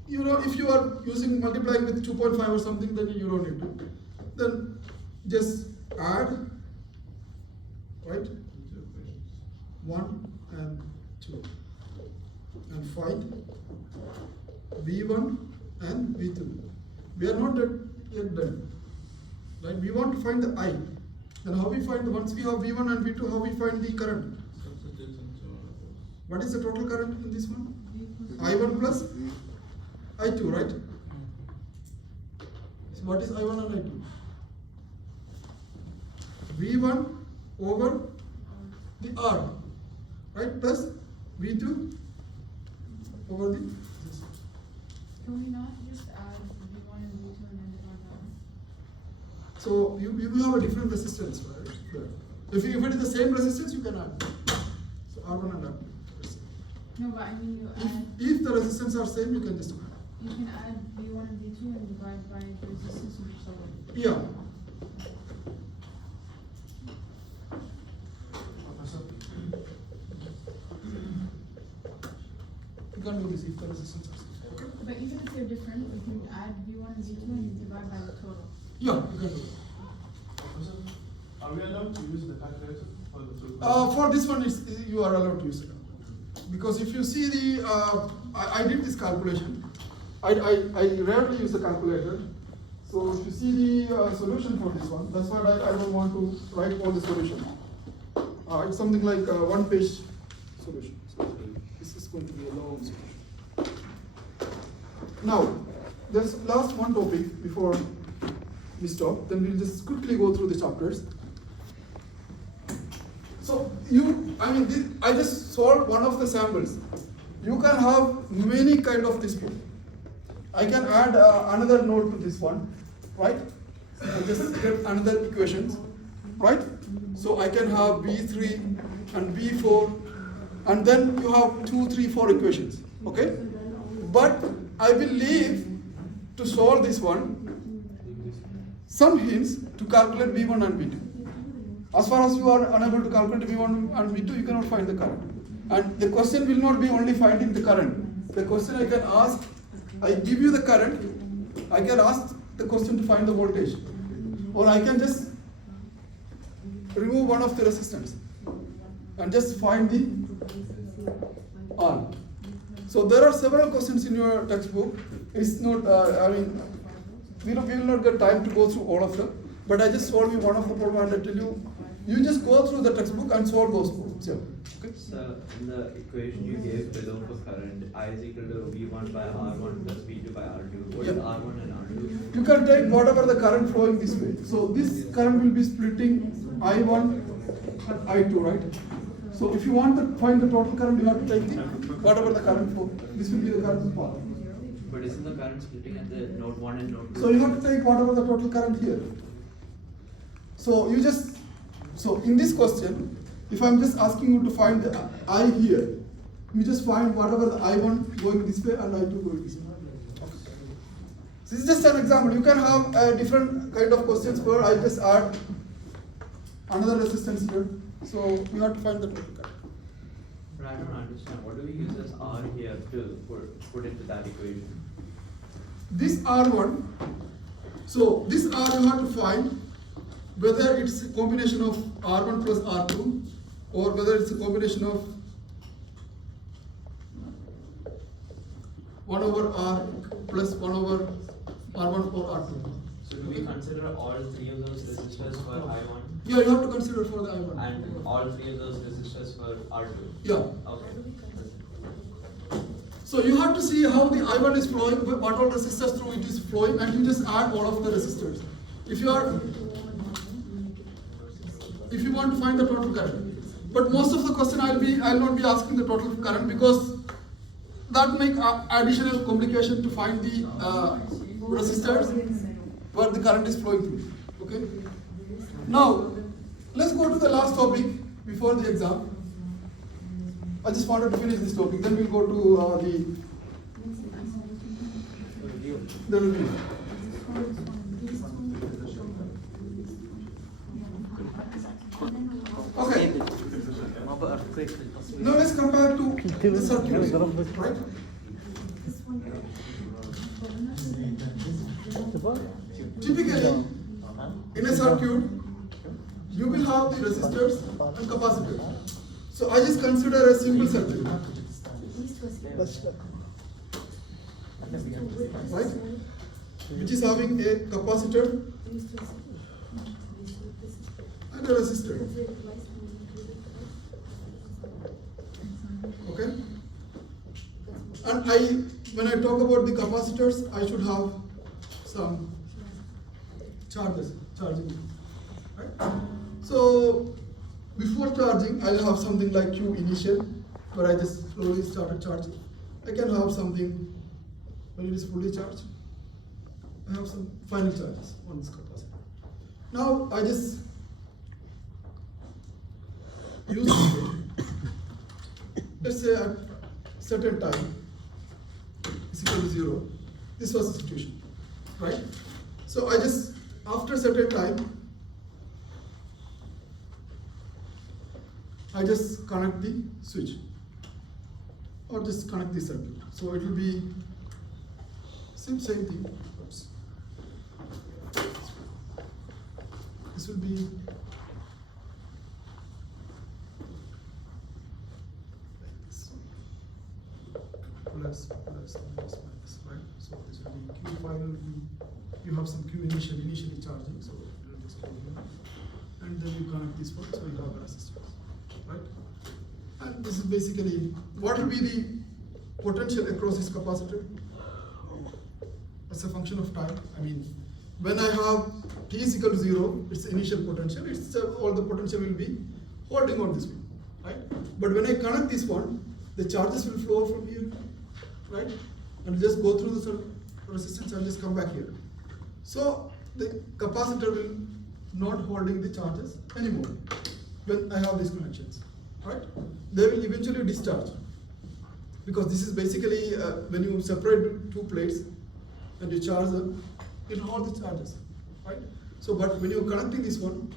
you know, if you are using multiplying with 2.5 or something, then you don't need to. Then just add, right? 1 and 2, and find V1 and V2. We are not yet done, right? We want to find the I. Then how we find, once we have V1 and V2, how we find the current? What is the total current in this one? I1 plus I2, right? So what is I1 and I2? V1 over the R, right? Plus V2 over the. Can we not just add V1 and V2 and then divide by? So you will have a different resistance, right? There. If it is the same resistance, you can add. So R1 and R2. No, but I mean you add, If the resistance are same, you can just add. you can add V1 and V2 and divide by the resistance of each other. Yeah. You can do this if the resistance are same. But even if they're different, you can add V1 and V2 and divide by the total. Yeah, you can do it. Are we allowed to use the calculator for the two? For this one, you are allowed to use it. Because if you see the, I did this calculation. I rarely use the calculator. So if you see the solution for this one, that's why I don't want to write all the solution. It's something like a one-page solution. So this is going to be a long solution. Now, there's last one topic before we stop. Then we'll just quickly go through the chapters. So I just solved one of the samples. You can have many kind of dispute. I can add another node to this one, right? I just get another equations, right? So I can have B3 and B4, and then you have 2, 3, 4 equations, okay? But I will leave to solve this one some hints to calculate V1 and V2. As far as you are unable to calculate V1 and V2, you cannot find the current. And the question will not be only finding the current. The question I can ask, I give you the current, I can ask the question to find the voltage. Or I can just remove one of the resistance and just find the R. So there are several questions in your textbook. It's not, we will not get time to go through all of them. But I just solved you one of the problems and I tell you, you just go through the textbook and solve those problems. Yeah. Okay? So in the equation you gave below for current, I is equal to V1 by R1 plus V2 by R2. What is Yeah. R1 and R2? You can take whatever the current flowing this way. So this current will be splitting I1 and I2, right? So if you want to find the total current, you have to take the whatever the current flow. This will be the current path. But isn't the current splitting at the node 1 and node 2? So you have to take whatever the total current here. So in this question, if I'm just asking you to find the I here, you just find whatever the I1 going this way and I2 going this way. Okay. This is just an example. You can have a different kind of questions where I just add another resistance here. So you have to find the total current. But I don't understand. What do we use as R here to put into that equation? This R1, so this R you have to find whether it's a combination of R1 plus R2 or whether it's a combination of 1 over R plus 1 over R1 or R2. So do we consider all three of those resistors for I1 Yeah, you have to consider for the I1. and all three of those resistors for R2? Yeah. Okay. So you have to see how the I1 is flowing, what all resistors through it is flowing, and you just add all of the resistors. If you want to find the total current. But most of the question I'll not be asking the total current because that make additional complication to find the resistors where the current is flowing through. Okay. Now let's go to the last topic before the exam. I just wanted to finish this topic. Then we'll go to the review. Okay. Now let's compare to the circuit, right? Typically, in a circuit, you will have the resistors and capacitors. So I just consider a simple circuit, right? Which is having a capacitor and a resistor. Okay? And when I talk about the capacitors, I should have some charging, right? So before charging, I'll have something like Q initial, where I just slowly started charging. I can have something when it is fully charged. I have some final charges on this capacitor. Now I just use this way. Let's say at certain time is equal to 0. This was the situation, right? So I just, after a certain time, I just connect the switch or just connect the circuit. So it will be same thing. Oops. This will be plus, right? So this will be Q final will be, you have some Q initially charging, so it will just go here. And then you connect this one, so you have a resistance, right? And this is basically, what will be the potential across this capacitor? As a function of time. I mean, when I have t is equal to 0, its initial potential, it's all the potential will be holding on this one, right? But when I connect this one, the charges will flow from here, right? And just go through the resistance and just come back here. So the capacitor will not holding the charges anymore when I have these connections, right? They will eventually discharge, because this is basically when you separate two plates and you charge them, it will hold the charges, right? So, but when you're connecting this one,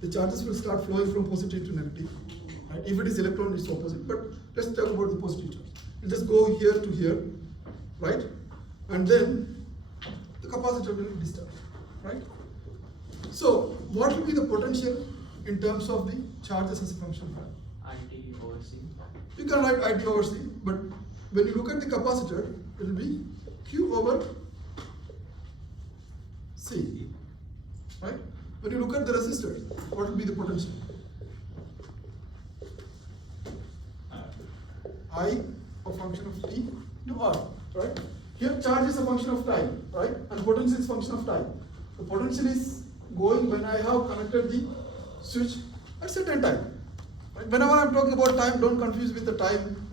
the charges will start flowing from positive to negative, right? If it is electron, it's opposite, but let's talk about the positive charge. It just go here to here, right? And then the capacitor will discharge, right? So, what will be the potential in terms of the charges as a function of time? IT over C. You can write IT over C, but when you look at the capacitor, it will be Q over C, right? When you look at the resistor, what will be the potential? I a function of T into R, right? Here charge is a function of time, right? And potential is function of time. The potential is going when I have connected the switch at certain time. Right? Whenever I'm talking about time, don't confuse with the time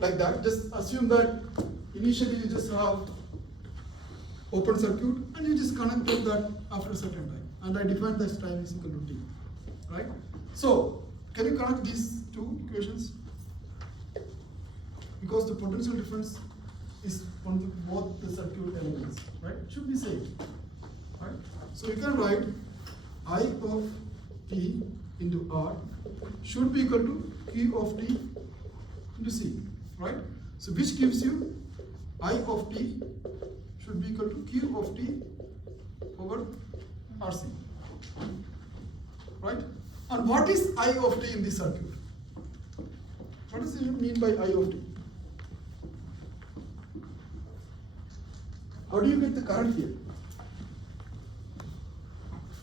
like that. Just assume that initially you just have open circuit and you just connect to that after a certain time. And I define that time is equal to T, right? So, can you connect these two equations? Because the potential difference is on both the circuit elements, right? It should be same, right? So you can write I of T into R should be equal to Q of T into C, right? So which gives you I of T should be equal to Q of T over RC, right? And what is I of T in this circuit? What does it mean by I of T? How do you get the current here?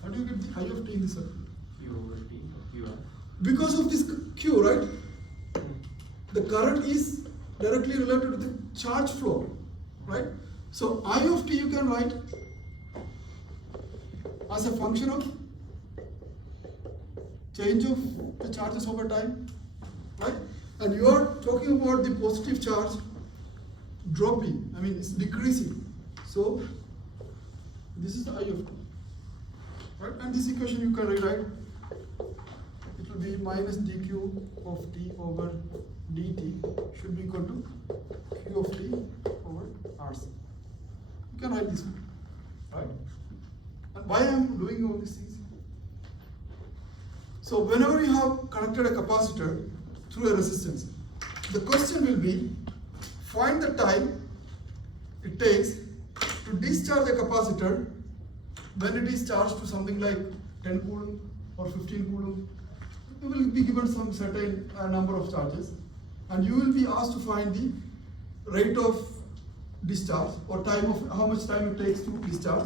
How do you get the I of T in this circuit? Q over T or QR. Because of this Q, right? The current is directly related to the charge flow, right? So I of T you can write as a function of change of the charges over time, right? And you are talking about the positive charge dropping, I mean it's decreasing. So this is the I of T, right? And this equation you can rewrite. It will be minus dq of T over dt should be equal to Q of T over RC. You can write this one, right? And why I am doing all these things? So whenever you have connected a capacitor through a resistance, the question will be, find the time it takes to discharge a capacitor when it is charged to something like 10 coulomb or 15 coulomb. You will be given some certain number of charges, and you will be asked to find the rate of discharge or time of how much time it takes to discharge,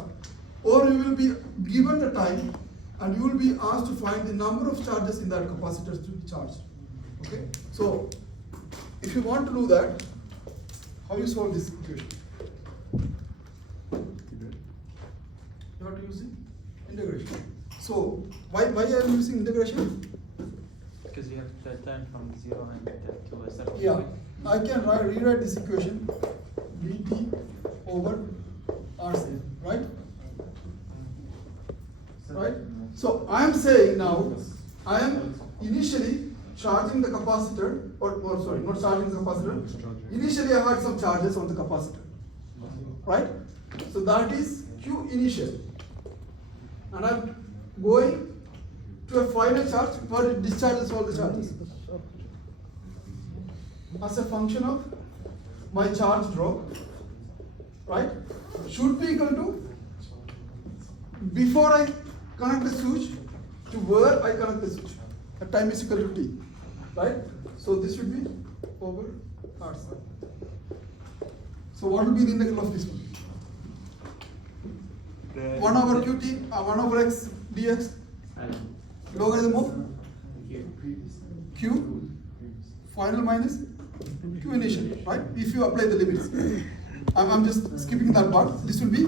or you will be given the time and you will be asked to find the number of charges in that capacitor to be charged. Okay, so if you want to do that, how you solve this equation? You have to use the integration. So why I am using integration? Because you have to turn from 0 and to a certain Yeah, point. I can rewrite this equation dt over RC, right? Right? So I am saying now, I am initially charging the capacitor, or sorry, not charging the capacitor. Initially I had some charges on the capacitor, right? So that is Q initial. And I'm going to a final charge where it discharges all the charges. As a function of my charge drop, right, should be equal to before I connect the switch to where I connect the switch. At time is equal to t, right? So this should be over RC. So what will be the integral of this one? 1 over qt, 1 over x dx, logarithm of q final minus q initial, right? If you apply the limits. I'm just skipping that part. This will be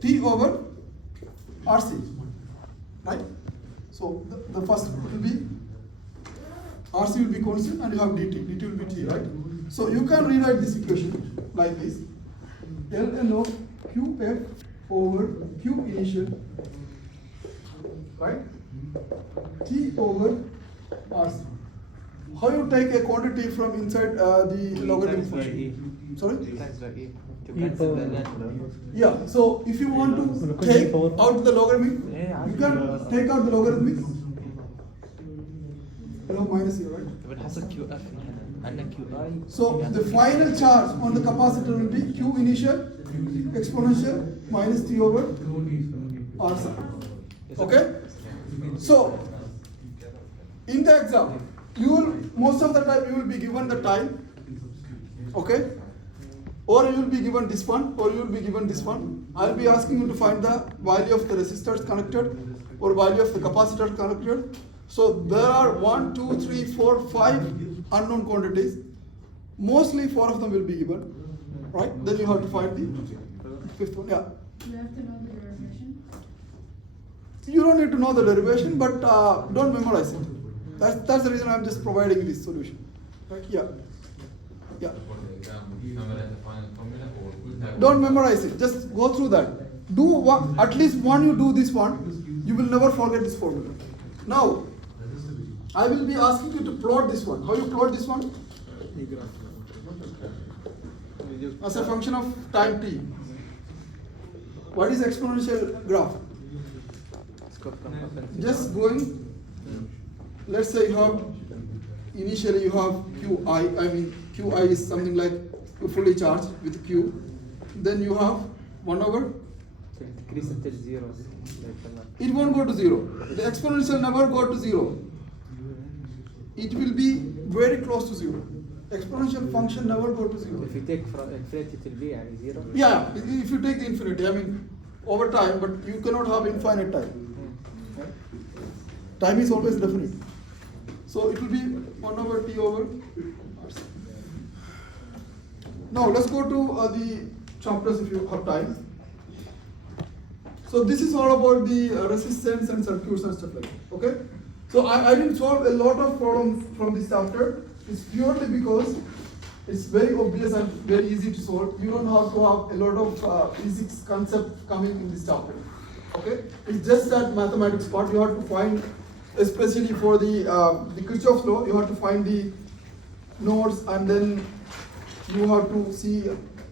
t over RC, right? So the first will be RC will be constant and you have dt will be t, right? So you can rewrite this equation like this: ln of qf over q initial, right? T over RC. How you take a quantity from inside the logarithm Times by function? e. Sorry? Times by e. To cancel the net. Yeah, so if you want to take out the logarithmic, you can take out the logarithmic. Hello, minus here, right? بنحصل QF هنا عندنا QI. So the final charge on the capacitor will be Q initial exponential minus T over RC. Okay? So in the exam, you will most of the time you will be given the time, okay? Or you will be given this one, or you will be given this one. I'll be asking you to find the value of the resistors connected or value of the capacitor connected. So there are 1, 2, 3, 4, 5 unknown quantities. Mostly 4 of them will be given, right? Then you have to find the fifth one. Yeah. You have to know the derivation. You don't need to know the derivation, but don't memorize it. That's the reason I'm just providing this solution. Right? Yeah. Yeah. Don't memorize it. Just go through that. Do one, at least one. You do this one, you will never forget this formula. Now, I will be asking you to plot this one. How you plot this one? As a function of time t. What is exponential graph? Just going. Let's say you have initially you have qi. I mean qi is something like you fully charged with q. Then you have 1 over. Decrease until 0. It won't go to 0. The exponential never go to 0. It will be very close to 0. Exponential function never go to 0. If you take from infinity till b, يعني 0. Yeah, if you take the infinity, I mean over time, but you cannot have infinite time. Time is always definite. So it will be 1 over t over RC. Now let's go to the chapters if you have time. So this is all about the resistance and circuits and stuff like that. Okay? So I didn't solve a lot of problems from this chapter. It's purely because it's very obvious and very easy to solve. You don't have to have a lot of physics concept coming in this chapter. Okay? It's just that mathematics part. You have to find, especially for the Kirchhoff's law, you have to find the nodes and then you have to see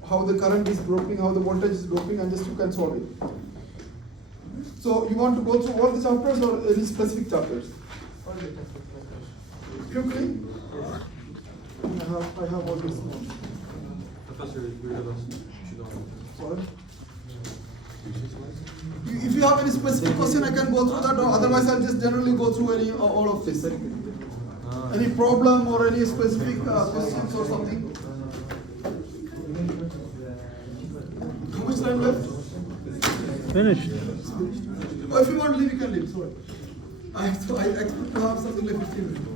how the current is dropping, how the voltage is dropping, and just you can solve it. So you want to go through all the chapters or any specific chapters? Quickly. I have all this. Professor, we have Sorry. If you have any specific question, I can go through that, or otherwise I'll just generally go through all of this. Any problem or any specific questions or something? How much time left? Finished. Or if you want to leave, you can leave. Sorry. I expect to have something like 15 minutes.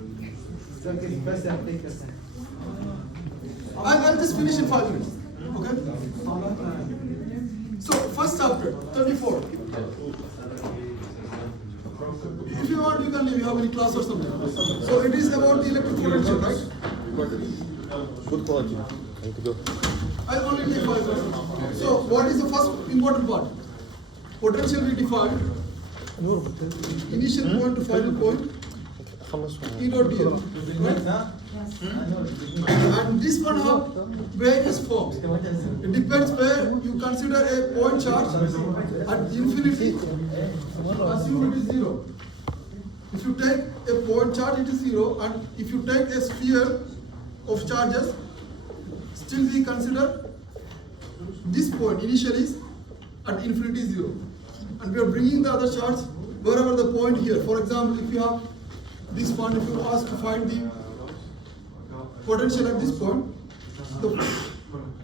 I'll just finish in 5 minutes. Okay? So, first chapter, 34. If you want, you can leave. You have any class or something. So it is about the electric potential, right? Good quality. Thank you. I only take 5%. So what is the first important part? Potential we defined. Initial point to final point. E dot dl. Right? And this one have various forms. It depends where you consider a point charge at infinity. Assume it is 0. If you take a point charge, it is 0, and if you take a sphere of charges, still we consider this point initially is at infinity 0, and we are bringing the other charge wherever the point here. For example, if you have this one, if you ask to find the potential at this point, the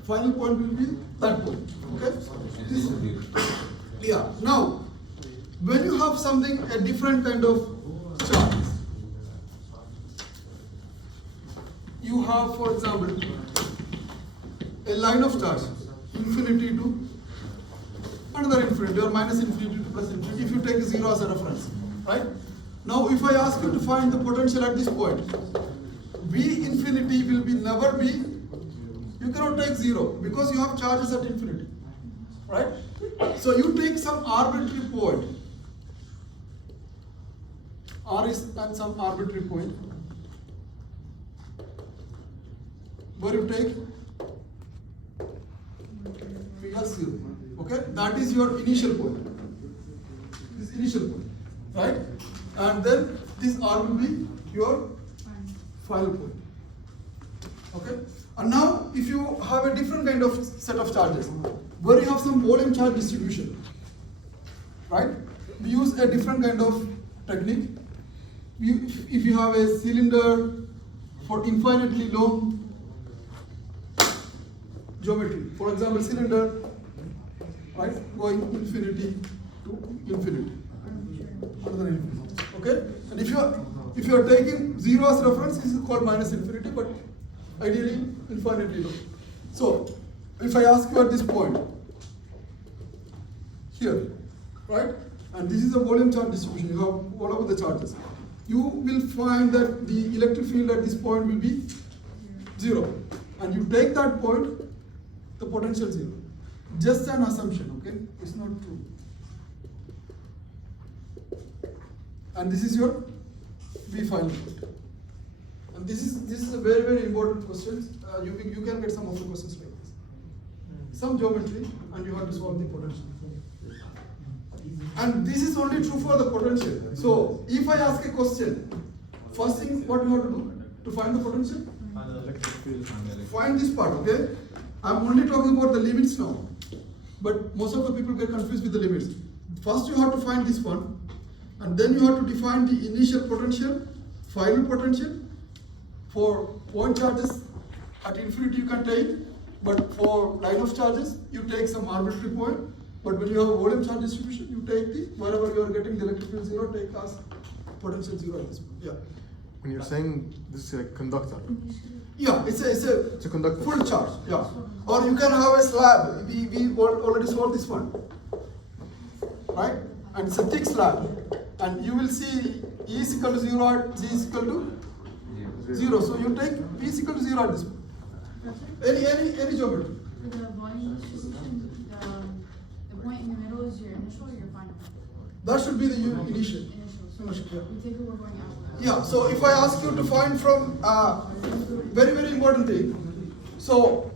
final point will be that point. Okay? This, yeah. Now, when you have something, a different kind of charge, you have, for example, a line of charge, infinity to another infinity, or minus infinity to plus infinity, if you take 0 as a reference, right? Now, if I ask you to find the potential at this point, V infinity will be never be, you cannot take 0 because you have charges at infinity, right? So you take some arbitrary point, R is at some arbitrary point, where you take P as 0, okay? That is your initial point, this initial point, right? And then this R will be your final point, okay? And now if you have a different kind of set of charges, where you have some volume charge distribution, right? We use a different kind of technique. If you have a cylinder for infinitely long geometry, for example, cylinder, right, going infinity to infinity, another infinity, okay? And if you are taking 0 as reference, this is called minus infinity, but ideally infinitely long. So if I ask you at this point here, right, and this is a volume charge distribution, you have all over the charges, you will find that the electric field at this point will be 0, and you take that point, the potential 0. Just an assumption, okay? It's not true. And this is your V final point. And this is a very, very important question. You can get some of the questions like this. Some geometry, and you have to solve the potential. And this is only true for the potential. So if I ask a question, first thing what you have to do to find the potential? Find this part, okay? I'm only talking about the limits now. But most of the people get confused with the limits. First you have to find this one, and then you have to define the initial potential, final potential. For point charges at infinity you can take, but for line of charges you take some arbitrary point. But when you have a volume charge distribution, you take the wherever you are getting the electric field 0, take as potential 0 at this point. Yeah. When you're saying this is a conductor, Yeah, it's a conductor. full charge. Yeah. Or you can have a slab. We already solved this one, right? And it's a thick slab, and you will see E is equal to 0 at G is equal to 0. So you take V is equal to 0 at this point. Any geometry. For the volume distribution, the point in the middle is your initial or your final? That should be the initial. Initial, so Initial, yeah. we take it, we're going outward. Yeah, so if I ask you to find from very, very important thing. So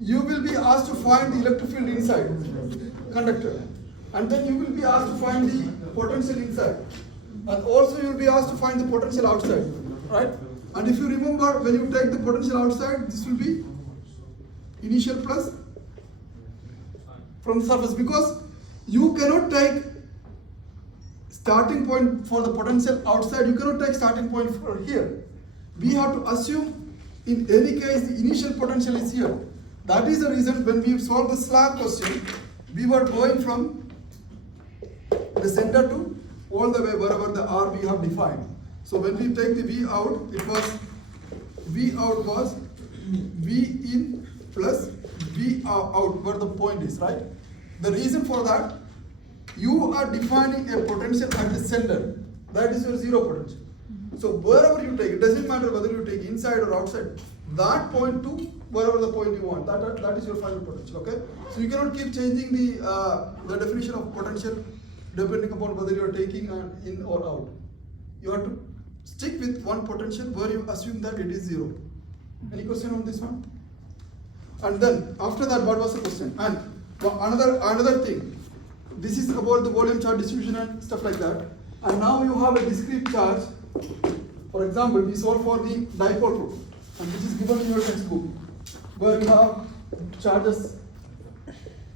you will be asked to find the electric field inside conductor, and then you will be asked to find the potential inside, and also you will be asked to find the potential outside, right? And if you remember, when you take the potential outside, this will be initial plus from the surface, because you cannot take starting point for the potential outside, you cannot take starting point for here. We have to assume in any case the initial potential is here. That is the reason when we solved the slab question, we were going from the center to all the way wherever the R we have defined. So when we take the V out, it was V out was V in plus V out where the point is, right? The reason for that, you are defining a potential at the center. That is your zero potential. So wherever you take, it doesn't matter whether you take inside or outside, that point to wherever the point you want, that is your final potential, okay? So you cannot keep changing the definition of potential depending upon whether you are taking in or out. You have to stick with one potential where you assume that it is zero. Any question on this one? And then after that, what was the question? And another thing, this is about the volume charge distribution and stuff like that. And now you have a discrete charge. For example, we solve for the dipole problem, and which is given in your textbook, where you have charges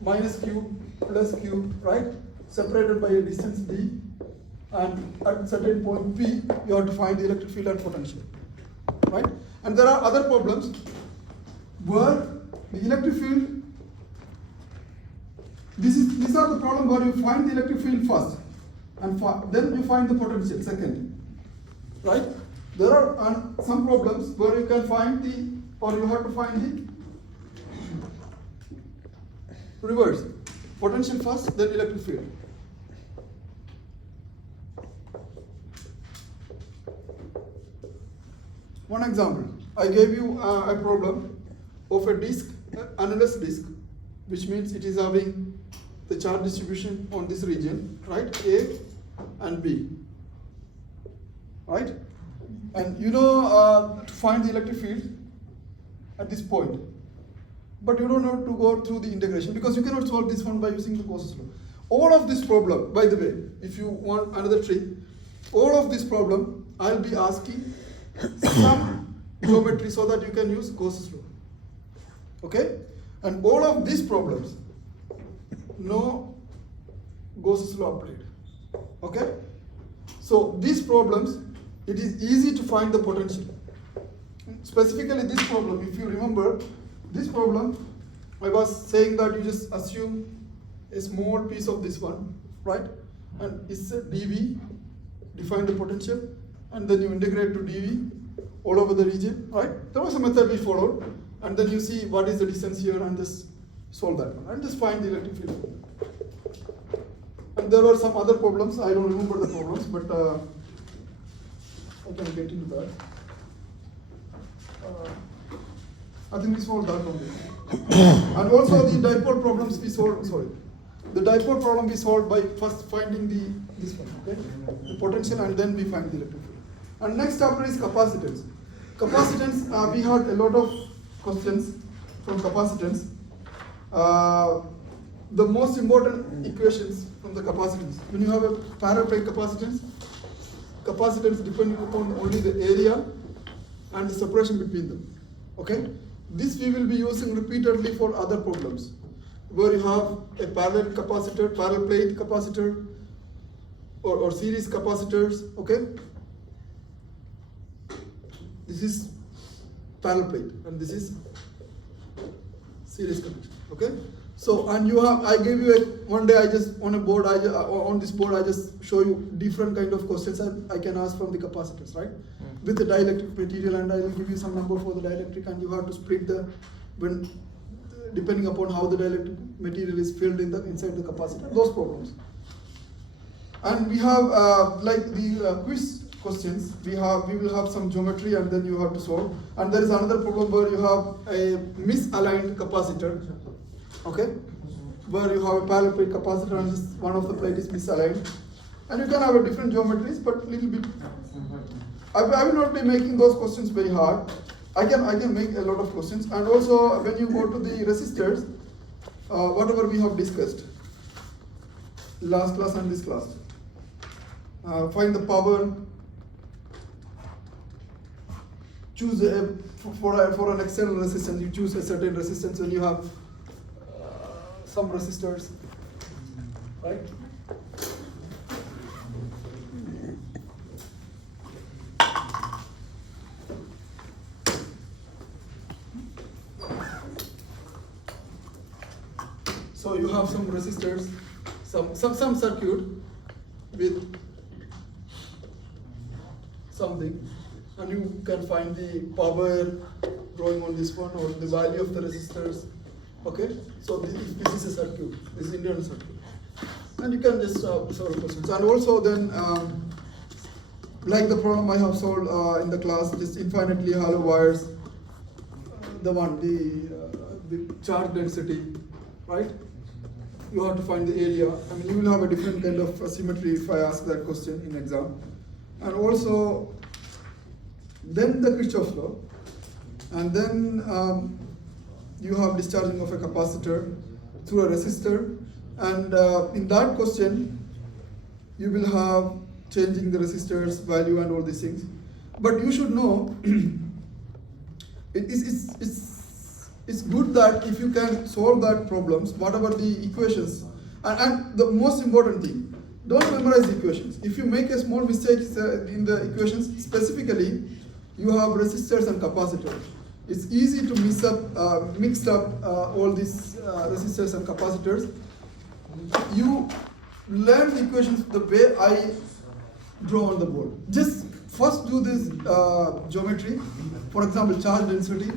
minus q plus q, right? Separated by a distance d, and at certain point p, you have to find the electric field and potential, right? And there are other problems where the electric field, these are the problem where you find the electric field first, and then you find the potential second, right? There are some problems where you can find you have to find the reverse, potential first, then electric field. One example, I gave you a problem of a disk, analysis disk, which means it is having the charge distribution on this region, right? A and B, right? And you know to find the electric field at this point, but you don't have to go through the integration because you cannot solve this one by using the Gauss's law. All of this problem, by the way, if you want another trick, all of this problem I'll be asking some geometry so that you can use Gauss's law. Okay? And all of these problems, no Gauss's law applied. Okay? So these problems, it is easy to find the potential. Specifically this problem, if you remember, this problem, I was saying that you just assume a small piece of this one, right? And it's a dV, define the potential, and then you integrate to dV all over the region, right? There was a method we followed, and then you see what is the distance here and just solve that one, and just find the electric field. And there were some other problems, I don't remember the problems, but I can get into that. I think we solved that only. And also the dipole problems we solved, the dipole problem we solved by first finding this one, okay? The potential, and then we find the electric field. And next chapter is capacitance. Capacitance, we had a lot of questions from capacitance. The most important equations from the capacitance. When you have a parallel plate capacitance depending upon only the area and the separation between them. Okay? This we will be using repeatedly for other problems, where you have a parallel capacitor, parallel plate capacitor, or series capacitors. Okay? This is parallel plate, and this is series connection. Okay? So, and you have, I gave you one day, I just, on a board, on this board, I just show you different kind of questions I can ask from the capacitors, right? With the dielectric material, and I will give you some number for the dielectric, and you have to split depending upon how the dielectric material is filled inside the capacitor, those problems. And we have, like the quiz questions, we will have some geometry, and then you have to solve. And there is another problem where you have a misaligned capacitor. Okay, where you have a parallel plate capacitor and one of the plate is misaligned, and you can have a different geometries, but little bit. I will not be making those questions very hard. I can make a lot of questions, and also when you go to the resistors, whatever we have discussed last class and this class, find the power. Choose for an external resistance. You choose a certain resistance when you have some resistors, right? So you have some resistors, some circuit with something, and you can find the power drawing on this one or the value of the resistors. Okay, so this is a circuit, this is internal circuit, and you can just solve questions. And also then like the problem I have solved in the class, just infinitely hollow wires, the charge density, right? You have to find the area. I mean, you will have a different kind of symmetry if I ask that question in exam. And also, then the Kirchhoff's law, and then you have discharging of a capacitor through a resistor, and in that question, you will have changing the resistor's value and all these things. But you should know, it's good that if you can solve that problems, whatever the equations, and the most important thing, don't memorize the equations. If you make a small mistake in the equations, specifically, you have resistors and capacitors. It's easy to mix up all these resistors and capacitors. You learn the equations the way I draw on the board. Just first do this geometry. For example, charge density.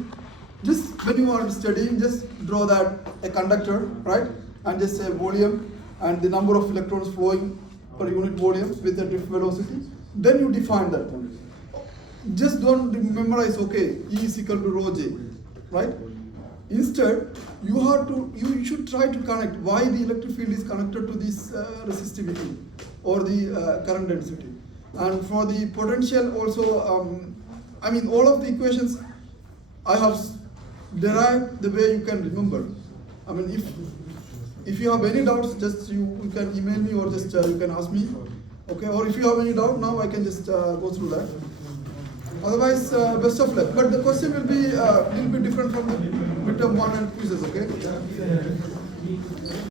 Just when you are studying, just draw that a conductor, right? And just say volume and the number of electrons flowing per unit volume with a drift velocity. Then you define that one. Just don't memorize, okay, E is equal to rho J, right? Instead, you should try to connect why the electric field is connected to this resistivity or the current density. And for the potential also, I mean, all of the equations I have derived the way you can remember. I mean, if you have any doubts, just you can email me or just you can ask me, okay? Or if you have any doubt now, I can just go through that. Otherwise, best of luck. But the question will be little bit different from the midterm 1 and quizzes, okay?